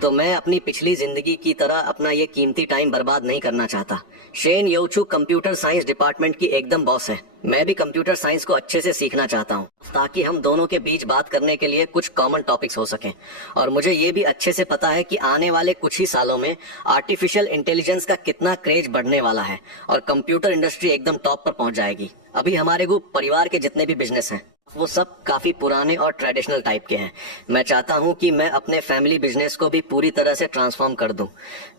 तो मैं अपनी पिछली जिंदगी की तरह अपना ये कीमती टाइम बर्बाद नहीं करना चाहता। शे न्योचू कंप्यूटर साइंस डिपार्टमेंट की एकदम बॉस है। मैं भी कंप्यूटर साइंस को अच्छे से सीखना चाहता हूँ, ताकि हम दोनों के बीच बात करने के लिए कुछ कॉमन टॉपिक्स हो सकें। और मुझे ये भी अच्छे से पता है कि आने वाले कुछ ही सालों में आर्टिफिशियल इंटेलिजेंस का कितना क्रेज बढ़ने वाला है और कंप्यूटर इंडस्ट्री एकदम टॉप पर पहुंच जाएगी। अभी हमारे ग्रुप परिवार के जितने भी बिजनेस हैं वो सब काफी पुराने और ट्रेडिशनल टाइप के हैं। मैं चाहता हूं कि मैं अपने फैमिली बिजनेस को भी पूरी तरह से ट्रांसफॉर्म कर दूं।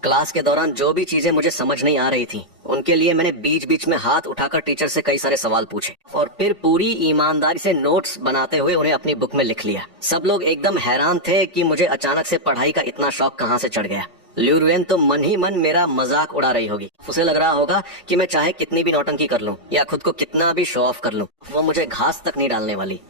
क्लास के दौरान जो भी चीजें मुझे समझ नहीं आ रही थी उनके लिए मैंने बीच बीच में हाथ उठाकर टीचर से कई सारे सवाल पूछे और फिर पूरी ईमानदारी से नोट्स बनाते हुए उन्हें अपनी बुक में लिख लिया। सब लोग एकदम हैरान थे कि मुझे अचानक से पढ़ाई का इतना शौक कहाँ से चढ़ गया। लिu रुएन तो मन ही मन मेरा मजाक उड़ा रही होगी। उसे लग रहा होगा कि मैं चाहे कितनी भी नौटंकी कर लूं या खुद को कितना भी शो ऑफ कर लूं, वो मुझे घास तक नहीं डालने वाली।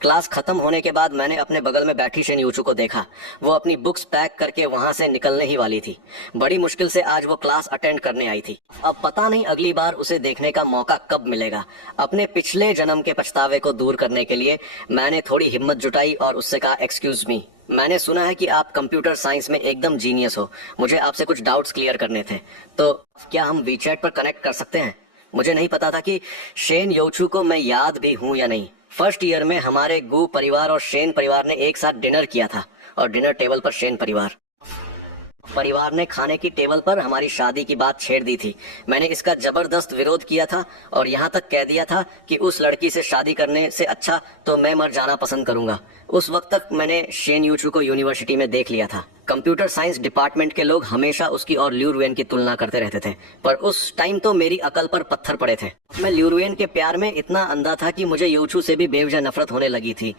क्लास खत्म होने के बाद मैंने अपने बगल में बैठी शे न्योचू को देखा। वो अपनी बुक्स पैक करके वहां से निकलने ही वाली थी। बड़ी मुश्किल से आज वो क्लास अटेंड करने आई थी। अब पता नहीं अगली बार उसे देखने का मौका कब मिलेगा। अपने पिछले जन्म के पछतावे को दूर करने के लिए मैंने थोड़ी हिम्मत जुटाई और उससे कहा, एक्सक्यूज मी, मैंने सुना है कि आप कंप्यूटर साइंस में एकदम जीनियस हो। मुझे आपसे कुछ डाउट्स क्लियर करने थे। तो क्या हम वीचैट पर कनेक्ट कर सकते हैं? मुझे नहीं पता था कि शेन योचू को मैं याद भी हूँ या नहीं। फर्स्ट ईयर में हमारे गू परिवार और शेन परिवार ने एक साथ डिनर किया था और डिनर टेबल पर शेन परिवार ने खाने की टेबल पर हमारी शादी की बात छेड़ दी थी। मैंने इसका जबरदस्त विरोध किया था और यहाँ तक कह दिया था कि उस लड़की से शादी करने से अच्छा तो मैं मर जाना पसंद करूंगा। उस वक्त तक मैंने शेन यूचू को यूनिवर्सिटी में देख लिया था। कंप्यूटर साइंस डिपार्टमेंट के लोग हमेशा उसकी और ल्यू रुएन की तुलना करते रहते थे, पर उस टाइम तो मेरी अकल पर पत्थर पड़े थे। मैं ल्यू रुएन के प्यार में इतना अंधा था कि मुझे यूचू से भी बेवजह नफरत होने लगी थी।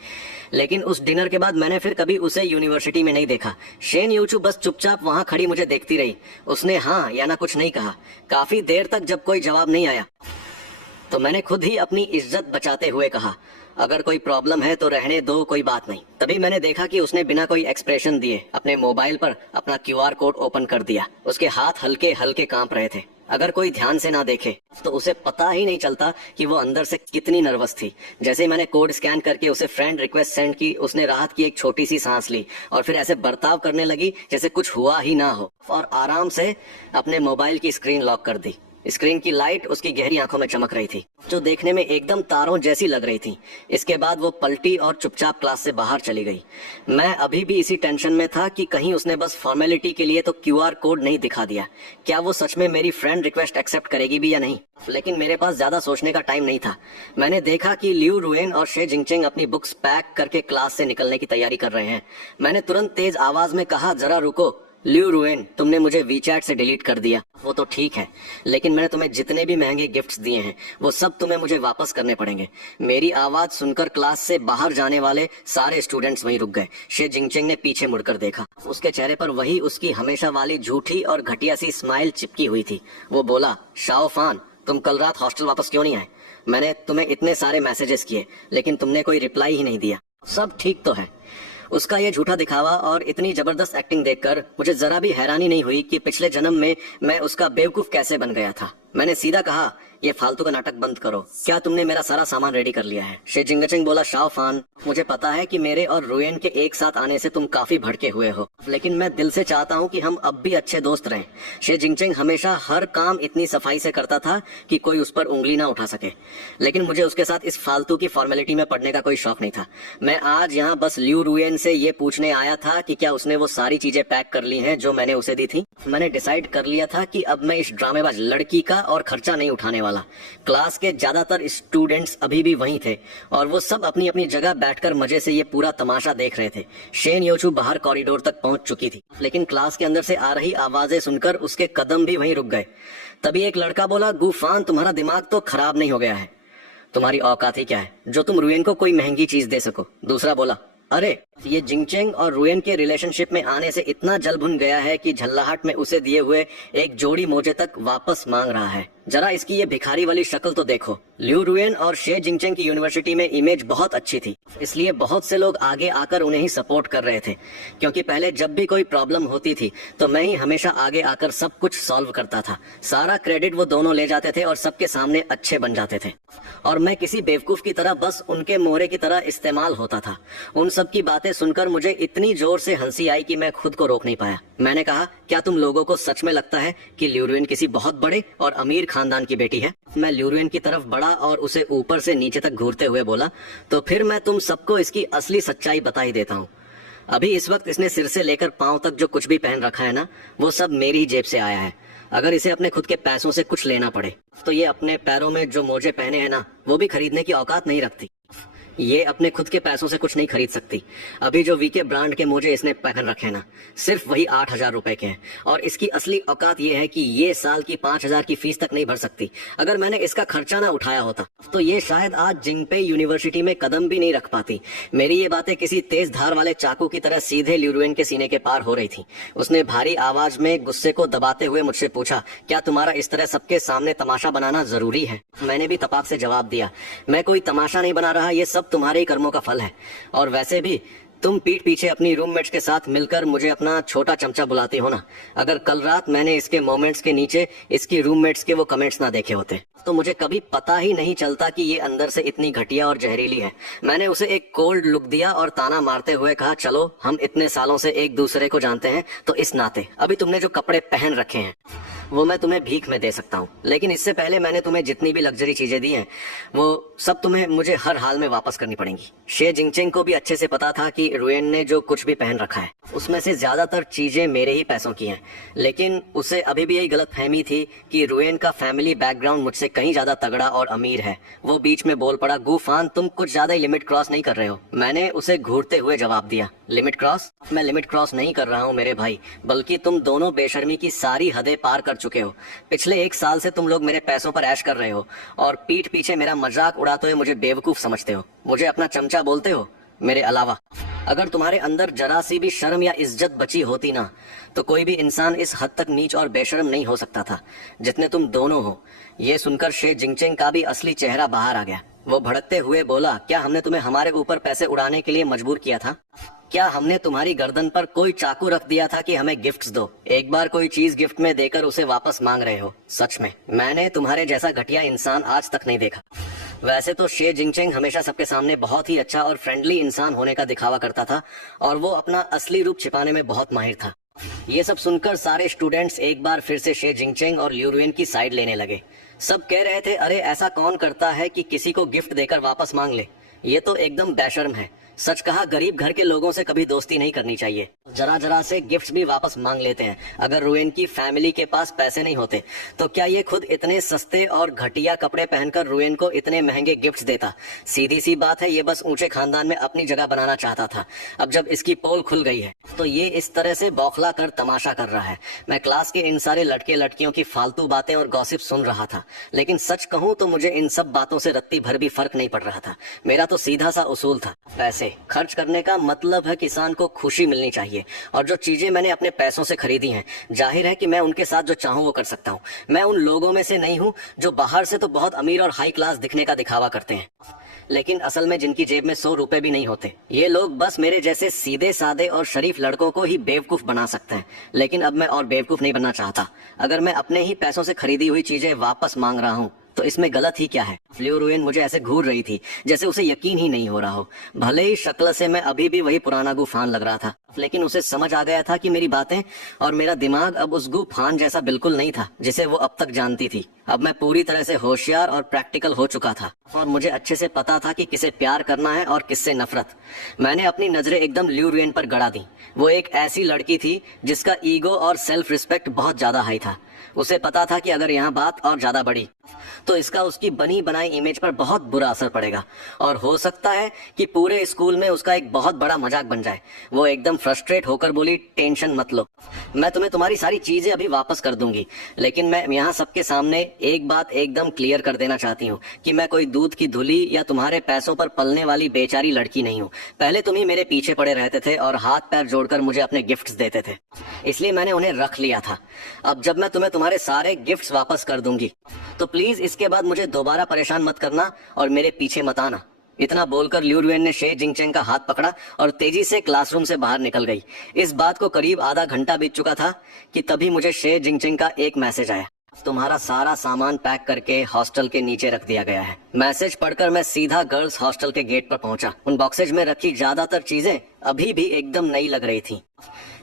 लेकिन उस डिनर के बाद मैंने फिर कभी उसे यूनिवर्सिटी में नहीं देखा। शेन यूचू बस चुपचाप वहां खड़ी मुझे देखती रही। उसने हाँ या ना कुछ नहीं कहा। काफी देर तक जब कोई जवाब नहीं आया तो मैंने खुद ही अपनी इज्जत बचाते हुए कहा, अगर कोई प्रॉब्लम है तो रहने दो, कोई बात नहीं। तभी मैंने देखा कि उसने बिना कोई एक्सप्रेशन दिए अपने मोबाइल पर अपना क्यूआर कोड ओपन कर दिया। उसके हाथ हल्के हल्के कांप रहे थे। अगर कोई ध्यान से ना देखे तो उसे पता ही नहीं चलता कि वो अंदर से कितनी नर्वस थी। जैसे ही मैंने कोड स्कैन करके उसे फ्रेंड रिक्वेस्ट सेंड की, उसने राहत की एक छोटी सी सांस ली और फिर ऐसे बर्ताव करने लगी जैसे कुछ हुआ ही ना हो और आराम से अपने मोबाइल की स्क्रीन लॉक कर दी। स्क्रीन की लाइट उसकी गहरी आंखों में चमक रही थी, जो देखने में एकदम तारों जैसी लग रही थी। इसके बाद वो पलटी और चुपचाप क्लास से बाहर चली गई। मैं अभी भी इसी टेंशन में था कि कहीं उसने बस फॉर्मेलिटी के लिए तो क्यूआर कोड नहीं दिखा दिया। क्या वो सच में मेरी फ्रेंड रिक्वेस्ट एक्सेप्ट करेगी भी या नहीं? लेकिन मेरे पास ज्यादा सोचने का टाइम नहीं था। मैंने देखा कि ल्यू रुएन और शे जिंगचेंग अपनी बुक्स पैक करके क्लास से निकलने की तैयारी कर रहे हैं। मैंने तुरंत तेज आवाज में कहा, जरा रुको ल्यू रुएन, तुमने मुझे वीचैट से डिलीट कर दिया। वो तो ठीक है, लेकिन मैंने तुम्हें जितने भी महंगे गिफ्ट्स दिए हैं वो सब तुम्हें मुझे वापस करने पड़ेंगे। मेरी आवाज सुनकर क्लास से बाहर जाने वाले सारे स्टूडेंट्स वहीं रुक गए। शे जिंगचेंग ने पीछे मुड़कर देखा। उसके चेहरे पर वही उसकी हमेशा वाली झूठी और घटिया सी स्माइल चिपकी हुई थी। वो बोला, शाओ फान, तुम कल रात हॉस्टल वापस क्यों नहीं आए? मैंने तुम्हें इतने सारे मैसेजेस किए लेकिन तुमने कोई रिप्लाई ही नहीं दिया। सब ठीक तो है। उसका ये झूठा दिखावा और इतनी जबरदस्त एक्टिंग देखकर मुझे जरा भी हैरानी नहीं हुई कि पिछले जन्म में मैं उसका बेवकूफ कैसे बन गया था। मैंने सीधा कहा, ये फालतू का नाटक बंद करो। क्या तुमने मेरा सारा सामान रेडी कर लिया है? शे जिंगचेंग बोला, शाओ फान, मुझे पता है कि मेरे और रुएन के एक साथ आने से तुम काफी भड़के हुए हो, लेकिन मैं दिल से चाहता हूँ कि हम अब भी अच्छे दोस्त रहें। शे जिंगचेंग हमेशा हर काम इतनी सफाई से करता था कि कोई उस पर उंगली ना उठा सके, लेकिन मुझे उसके साथ इस फालतू की फॉर्मेलिटी में पड़ने का कोई शौक नहीं था। मैं आज यहाँ बस ल्यू रुएन से ये पूछने आया था कि क्या उसने वो सारी चीजें पैक कर ली हैं जो मैंने उसे दी थी। मैंने डिसाइड कर लिया था कि अब मैं इस ड्रामेबाज लड़की का और खर्चा नहीं उठाने वाला। क्लास के ज्यादातर स्टूडेंट्स अभी भी वहीं थे और वो सब अपनी अपनी जगह बैठकर मजे से ये पूरा तमाशा देख रहे थे। शेन योचू बाहर कॉरिडोर तक पहुंच चुकी थी, लेकिन क्लास के अंदर से आ रही आवाजें सुनकर उसके कदम भी वहीं रुक गए। तभी एक लड़का बोला, गुफान, तुम्हारा दिमाग तो खराब नहीं हो गया है? तुम्हारी औकात ही क्या है जो तुम रुएन को कोई महंगी चीज दे सको? दूसरा बोला, अरे ये जिंगचेंग और रुएन के रिलेशनशिप में आने से इतना जल भुन गया है कि झल्लाहट में उसे दिए हुए एक जोड़ी मोजे तक वापस मांग रहा है। जरा इसकी ये भिखारी वाली शक्ल तो देखो। ल्यू रुएन और शे जिंगचेंग की यूनिवर्सिटी में इमेज बहुत अच्छी थी, इसलिए बहुत से लोग आगे आकर उन्हें ही सपोर्ट कर रहे थे, क्योंकि पहले जब भी कोई प्रॉब्लम होती थी तो मैं ही हमेशा आगे आकर सब कुछ सॉल्व करता था। सारा क्रेडिट वो दोनों ले जाते थे और सबके सामने अच्छे बन जाते थे और मैं किसी बेवकूफ की तरह बस उनके मोहरे की तरह इस्तेमाल होता था। उन सब की बातें सुनकर मुझे इतनी जोर से हंसी आई कि मैं खुद को रोक नहीं पाया। मैंने कहा, क्या तुम लोगों को सच में लगता है कि ल्यू रुएन किसी बहुत बड़े और अमीर खानदान की बेटी है? मैं ल्यू रुएन की तरफ बढ़ा और उसे ऊपर से नीचे तक घूरते हुए बोला, तो फिर मैं तुम सबको इसकी असली सच्चाई बता ही देता हूँ। अभी इस वक्त इसने सिर से लेकर पांव तक जो कुछ भी पहन रखा है ना, वो सब मेरी ही जेब से आया है। अगर इसे अपने खुद के पैसों से कुछ लेना पड़े तो ये अपने पैरों में जो मोजे पहने हैं ना, वो भी खरीदने की औकात नहीं रखती। ये अपने खुद के पैसों से कुछ नहीं खरीद सकती। अभी जो वीके ब्रांड के मोजे इसने पहन रखे हैं ना, सिर्फ वही 8,000 रुपए के हैं और इसकी असली औकात ये है कि ये साल की 5,000 की फीस तक नहीं भर सकती। अगर मैंने इसका खर्चा ना उठाया होता तो ये शायद आज जिंगपे यूनिवर्सिटी में कदम भी नहीं रख पाती। मेरी ये बातें किसी तेज धार वाले चाकू की तरह सीधे ल्यू रुएन के सीने के पार हो रही थी। उसने भारी आवाज में गुस्से को दबाते हुए मुझसे पूछा, क्या तुम्हारा इस तरह सबके सामने तमाशा बनाना जरूरी है? मैंने भी तपाक से जवाब दिया, मैं कोई तमाशा नहीं बना रहा, ये सब तुम्हारे ही कर्मों का फल है। और वैसे भी तुम पीठ पीछे अपनी रूममेट्स के साथ मिलकर मुझे अपना छोटा चमचा बुलाती हो ना। अगर कल रात मैंने इसके मोमेंट्स के नीचे इसकी रूममेट्स के वो कमेंट्स ना देखे होते तो मुझे कभी पता ही नहीं चलता कि ये अंदर से इतनी घटिया और जहरीली है। मैंने उसे एक कोल्ड लुक दिया और ताना मारते हुए कहा, चलो हम इतने सालों से एक दूसरे को जानते हैं तो इस नाते अभी तुमने जो कपड़े पहन रखे हैं वो मैं तुम्हें भीख में दे सकता हूँ, लेकिन इससे पहले मैंने तुम्हें जितनी भी लग्जरी चीजें दी हैं वो सब तुम्हें मुझे हर हाल में वापस करनी पड़ेंगी। शे जिंगचेंग को भी अच्छे से पता था कि रुएन ने जो कुछ भी पहन रखा है उसमें से ज्यादातर चीजें मेरे ही पैसों की हैं, लेकिन उसे अभी भी यही गलतफहमी थी कि रुएन का फैमिली बैकग्राउंड मुझसे कहीं ज्यादा तगड़ा और अमीर है। वो बीच में बोल पड़ा, गूफान तुम कुछ ज्यादा ही लिमिट क्रॉस नहीं कर रहे हो। मैंने उसे घूरते हुए जवाब दिया, लिमिट क्रॉस? मैं लिमिट क्रॉस नहीं कर रहा हूँ मेरे भाई, बल्कि तुम दोनों बेशर्मी की सारी हदें पार कर चुके हो। पिछले 1 साल से तुम लोग मेरे पैसों पर ऐश कर रहे हो और पीठ पीछे मेरा मजाक उड़ाते हुए मुझे बेवकूफ समझते हो, मुझे अपना चमचा बोलते हो। मेरे अलावा अगर तुम्हारे अंदर जरा सी भी शर्म या इज्जत बची होती ना तो कोई भी इंसान इस हद तक नीच और बेशर्म नहीं हो सकता था जितने तुम दोनों हो। ये सुनकर शे जिंगचेंग का भी असली चेहरा बाहर आ गया। वो भड़कते हुए बोला, क्या हमने तुम्हें हमारे ऊपर पैसे उड़ाने के लिए मजबूर किया था? क्या हमने तुम्हारी गर्दन पर कोई चाकू रख दिया था कि हमें गिफ्ट्स दो? एक बार कोई चीज गिफ्ट में देकर उसे वापस मांग रहे हो? सच में मैंने तुम्हारे जैसा घटिया इंसान आज तक नहीं देखा। वैसे तो शे जिंगचेंग हमेशा सबके सामने बहुत ही अच्छा और फ्रेंडली इंसान होने का दिखावा करता था और वो अपना असली रूप छिपाने में बहुत माहिर था। ये सब सुनकर सारे स्टूडेंट्स एक बार फिर से शे जिंगचेंग और लिu रुएन की साइड लेने लगे। सब कह रहे थे, अरे ऐसा कौन करता है कि किसी को गिफ्ट देकर वापस मांग ले, ये तो एकदम बेशर्म है। सच कहा, गरीब घर के लोगों से कभी दोस्ती नहीं करनी चाहिए। जरा जरा से गिफ्ट्स भी वापस मांग लेते हैं। अगर रुएन की फैमिली के पास पैसे नहीं होते तो क्या ये खुद इतने सस्ते और घटिया कपड़े पहनकर रुएन को इतने महंगे गिफ्ट्स देता? सीधी सी बात है, ये बस ऊंचे खानदान में अपनी जगह बनाना चाहता था। अब जब इसकी पोल खुल गई है तो ये इस तरह से बौखला कर तमाशा कर रहा है। मैं क्लास के इन सारे लड़के लड़कियों की फालतू बातें और गॉसिप सुन रहा था, लेकिन सच कहूँ तो मुझे इन सब बातों से रत्ती भर भी फर्क नहीं पड़ रहा था। मेरा तो सीधा सा उसूल था, पैसे खर्च करने का मतलब है किसान को खुशी मिलनी चाहिए, और जो चीजें मैंने अपने पैसों से खरीदी हैं जाहिर है कि मैं उनके साथ जो चाहूँ वो कर सकता हूँ। मैं उन लोगों में से नहीं हूँ जो बाहर से तो बहुत अमीर और हाई क्लास दिखने का दिखावा करते हैं, लेकिन असल में जिनकी जेब में 100 रुपए भी नहीं होते। ये लोग बस मेरे जैसे सीधे साधे और शरीफ लड़कों को ही बेवकूफ बना सकते हैं, लेकिन अब मैं और बेवकूफ नहीं बनना चाहता। अगर मैं अपने ही पैसों से खरीदी हुई चीजें वापस मांग रहा हूँ तो इसमें गलत ही क्या है? लिu रुएन मुझे ऐसे घूर रही थी जैसे उसे यकीन ही नहीं हो रहा हो। भले ही शक्ल से मैं अभी भी वही पुराना गूफान लग रहा था, लेकिन उसे समझ आ गया था कि मेरी बातें और मेरा दिमाग अब उस गूफान जैसा बिल्कुल नहीं था जिसे वो अब तक जानती थी। अब मैं पूरी तरह से होशियार और प्रैक्टिकल हो चुका था और मुझे अच्छे से पता था कि किसे प्यार करना है और किससे नफरत। मैंने अपनी नजरें एकदम लिu रुएन पर गड़ा दी। वो एक ऐसी लड़की थी जिसका ईगो और सेल्फ रिस्पेक्ट बहुत ज्यादा हाई था। उसे पता था कि अगर यहाँ बात और ज्यादा बढ़ी तो इसका उसकी बनी बनाई इमेज पर बहुत बुरा असर पड़ेगा और हो सकता है कि पूरे स्कूल में उसका एक बहुत बड़ा मजाक बन जाए। वो एकदम फ्रस्ट्रेट होकर बोली, टेंशन मत लो, मैं तुम्हें तुम्हारी सारी चीजें अभी वापस कर दूंगी, लेकिन मैं यहाँ सबके सामने एक बात एकदम क्लियर कर देना चाहती हूँ कि मैं कोई दूध की धुली या तुम्हारे पैसों पर पलने वाली बेचारी लड़की नहीं हूँ। पहले तुम ही मेरे पीछे पड़े रहते थे और हाथ पैर जोड़कर मुझे अपने गिफ्ट्स देते थे, इसलिए मैंने उन्हें रख लिया था। अब जब मैं तुम्हें तुम्हारे सारे गिफ्ट्स वापस कर दूंगी तो प्लीज इसके बाद मुझे दोबारा परेशान मत करना और मेरे पीछे मत आना। इतना बोलकर लिu रुएन ने शे जिंगचेंग का हाथ पकड़ा और तेजी से क्लासरूम से बाहर निकल गई। इस बात को करीब आधा घंटा बीत चुका था कि तभी मुझे शे जिंगचेंग का एक मैसेज आया, तुम्हारा सारा सामान पैक करके हॉस्टल के नीचे रख दिया गया है। मैसेज पढ़कर मैं सीधा गर्ल्स हॉस्टल के गेट पर पहुंचा। उन बॉक्सेज में रखी ज्यादातर चीजें अभी भी एकदम नई लग रही थी,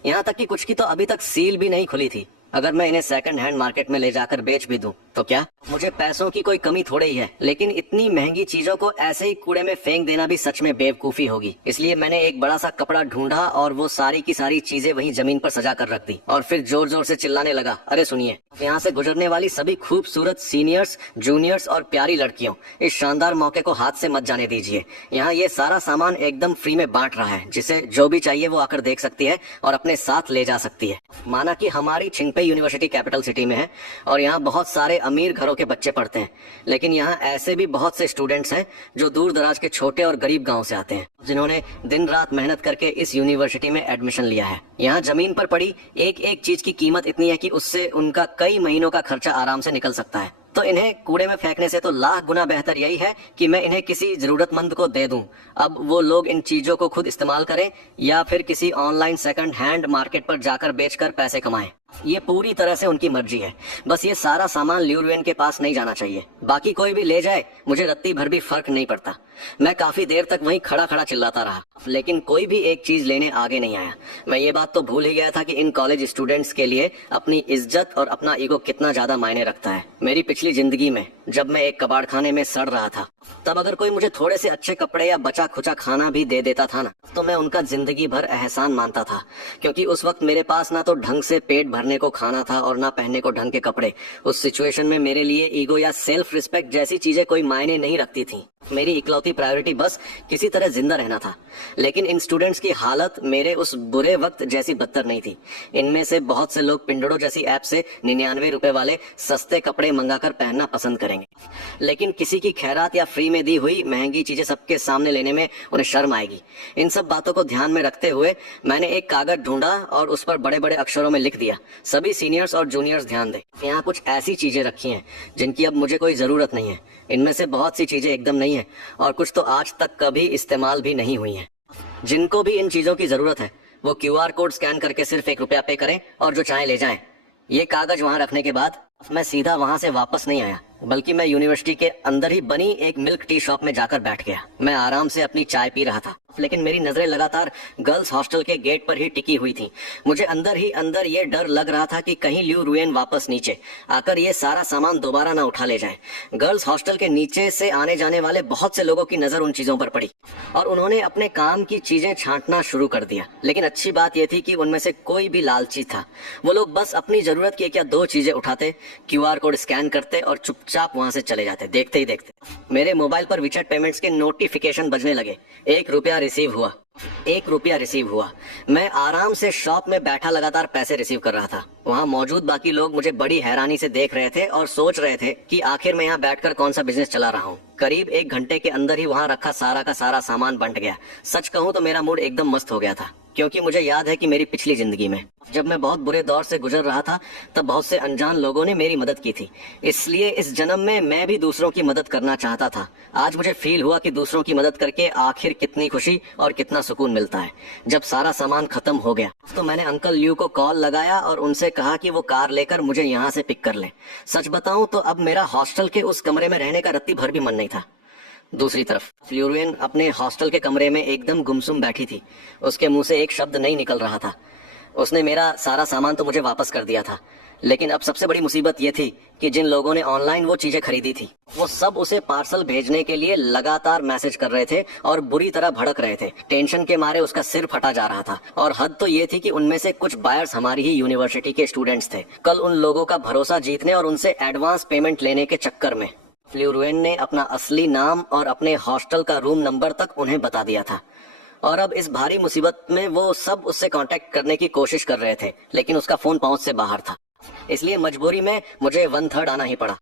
यहाँ तक कि कुछ की तो अभी तक सील भी नहीं खुली थी। अगर मैं इन्हें सेकंड हैंड मार्केट में ले जाकर बेच भी दूं तो क्या? मुझे पैसों की कोई कमी थोड़ी ही है, लेकिन इतनी महंगी चीजों को ऐसे ही कूड़े में फेंक देना भी सच में बेवकूफी होगी। इसलिए मैंने एक बड़ा सा कपड़ा ढूंढा और वो सारी की सारी चीजें वहीं जमीन पर सजा कर रख दी और फिर जोर जोर से चिल्लाने लगा, अरे सुनिए, यहाँ से गुजरने वाली सभी खूबसूरत सीनियर्स, जूनियर्स और प्यारी लड़कियों, इस शानदार मौके को हाथ से मत जाने दीजिए। यहाँ ये सारा सामान एकदम फ्री में बांट रहा है, जिसे जो भी चाहिए वो आकर देख सकती है और अपने साथ ले जा सकती है। माना कि हमारी छिंगपे यूनिवर्सिटी कैपिटल सिटी में है और यहाँ बहुत सारे अमीर घरों के बच्चे पढ़ते हैं, लेकिन यहाँ ऐसे भी बहुत से स्टूडेंट्स हैं जो दूर दराज के छोटे और गरीब गांव से आते हैं, जिन्होंने दिन रात मेहनत करके इस यूनिवर्सिटी में एडमिशन लिया है। यहाँ जमीन पर पड़ी एक एक चीज की कीमत इतनी है कि उससे उनका कई महीनों का खर्चा आराम से निकल सकता है। तो इन्हें कूड़े में फेंकने से तो लाख गुना बेहतर यही है कि मैं इन्हें किसी जरूरतमंद को दे दूं। अब वो लोग इन चीजों को खुद इस्तेमाल करें या फिर किसी ऑनलाइन सेकंड हैंड मार्केट पर जाकर बेचकर पैसे कमाएं। ये पूरी तरह से उनकी मर्जी है। बस ये सारा सामान लियू रुएन के पास नहीं जाना चाहिए। बाकी कोई भी ले जाए, मुझे रत्ती भर भी फर्क नहीं पड़ता। मैं काफी देर तक वहीं खड़ा खड़ा चिल्लाता रहा, लेकिन कोई भी एक चीज लेने आगे नहीं आया। मैं ये बात तो भूल ही गया था कि इन कॉलेज स्टूडेंट्स के लिए अपनी इज्जत और अपना ईगो कितना ज्यादा मायने रखता है। मेरी पिछली जिंदगी में जब मैं एक कबाड़खाने में सड़ रहा था, तब अगर कोई मुझे थोड़े से अच्छे कपड़े या बचा खुचा खाना भी दे देता था ना, तो मैं उनका जिंदगी भर एहसान मानता था। क्योंकि उस वक्त मेरे पास ना तो ढंग से पेट भरने को खाना था और ना पहनने को ढंग के कपड़े। उस सिचुएशन में मेरे लिए ईगो या सेल्फ रिस्पेक्ट जैसी चीजें कोई मायने नहीं रखती थी। मेरी इकलौती प्रायोरिटी बस किसी तरह जिंदा रहना था। लेकिन इन स्टूडेंट्स की हालत मेरे उस बुरे वक्त जैसी बदतर नहीं थी। इनमें से बहुत से लोग पिंडोड़ो जैसी ऐप से 99 रुपए वाले सस्ते कपड़े मंगाकर पहनना पसंद करेंगे, लेकिन किसी की खैरात या फ्री में दी हुई महंगी चीजें सबके सामने लेने में उन्हें शर्म आएगी। इन सब बातों को ध्यान में रखते हुए मैंने एक कागज ढूंढा और उस पर बड़े बड़े अक्षरों में लिख दिया, सभी सीनियर्स और जूनियर्स ध्यान दें। यहाँ कुछ ऐसी चीजें रखी हैं जिनकी अब मुझे कोई जरूरत नहीं है। इनमें से बहुत सी चीजें एकदम नहीं है और कुछ तो आज तक कभी इस्तेमाल भी नहीं हुई हैं। जिनको भी इन चीजों की जरूरत है वो QR कोड स्कैन करके सिर्फ 1 रुपया पे करें और जो चाहे ले जाएं। ये कागज वहां रखने के बाद मैं सीधा वहां से वापस नहीं आया, बल्कि मैं यूनिवर्सिटी के अंदर ही बनी एक मिल्क टी शॉप में जाकर बैठ गया। मैं आराम से अपनी चाय पी रहा था, लेकिन मेरी नजरें लगातार गर्ल्स हॉस्टल के गेट पर ही टिकी हुई थी। मुझे अंदर ही अंदर ये डर लग रहा था कि कहीं लियू रुएन वापस नीचे आकर ये सारा सामान दोबारा ना उठा ले जाए। गर्ल्स हॉस्टल के नीचे से आने जाने वाले बहुत से लोगों की नजर उन चीजों पर पड़ी और उन्होंने अपने काम की चीजें छांटना शुरू कर दिया। लेकिन अच्छी बात यह थी कि उनमें से कोई भी लालची था। वो लोग बस अपनी जरूरत की 1 या 2 चीजें उठाते, QR कोड स्कैन करते और चुपचाप वहां से चले जाते। देखते ही देखते मेरे मोबाइल पर WeChat पेमेंट्स के नोटिफिकेशन बजने लगे। 1 रुपया रिसीव हुआ, 1 रुपया रिसीव हुआ। मैं आराम से शॉप में बैठा लगातार पैसे रिसीव कर रहा था। वहाँ मौजूद बाकी लोग मुझे बड़ी हैरानी से देख रहे थे और सोच रहे थे कि आखिर मैं यहाँ बैठकर कौन सा बिजनेस चला रहा हूँ। करीब 1 घंटे के अंदर ही वहाँ रखा सारा का सारा सामान बंट गया। सच कहूँ तो मेरा मूड एकदम मस्त हो गया था, क्योंकि मुझे याद है कि मेरी पिछली जिंदगी में जब मैं बहुत बुरे दौर से गुजर रहा था, तब बहुत से अनजान लोगों ने मेरी मदद की थी। इसलिए इस जन्म में मैं भी दूसरों की मदद करना चाहता था। आज मुझे फील हुआ कि दूसरों की मदद करके आखिर कितनी खुशी और कितना सुकून मिलता है। जब सारा सामान खत्म हो गया तो मैंने अंकल लियू को कॉल लगाया और उनसे कहा कि वो कार लेकर मुझे यहाँ से पिक कर लें। सच बताऊं तो अब मेरा हॉस्टल के उस कमरे में रहने का रत्ती भर भी मन नहीं था। दूसरी तरफ लियू रुएन अपने हॉस्टल के कमरे में एकदम गुमसुम बैठी थी। उसके मुंह से एक शब्द नहीं निकल रहा था। उसने मेरा सारा सामान तो मुझे वापस कर दिया था, लेकिन अब सबसे बड़ी मुसीबत ये थी कि जिन लोगों ने ऑनलाइन वो चीजें खरीदी थी, वो सब उसे पार्सल भेजने के लिए लगातार मैसेज कर रहे थे और बुरी तरह भड़क रहे थे। टेंशन के मारे उसका सिर फटा जा रहा था। और हद तो ये थी कि उनमें से कुछ बायर्स हमारी ही यूनिवर्सिटी के स्टूडेंट्स थे। कल उन लोगों का भरोसा जीतने और उनसे एडवांस पेमेंट लेने के चक्कर में लियू रुएन ने अपना असली नाम और अपने हॉस्टल का रूम नंबर तक उन्हें बता दिया था। और अब इस भारी मुसीबत में वो सब उससे कांटेक्ट करने की कोशिश कर रहे थे, लेकिन उसका फोन पहुंच से बाहर था। इसलिए मजबूरी में मुझे 1/3 आना ही पड़ा।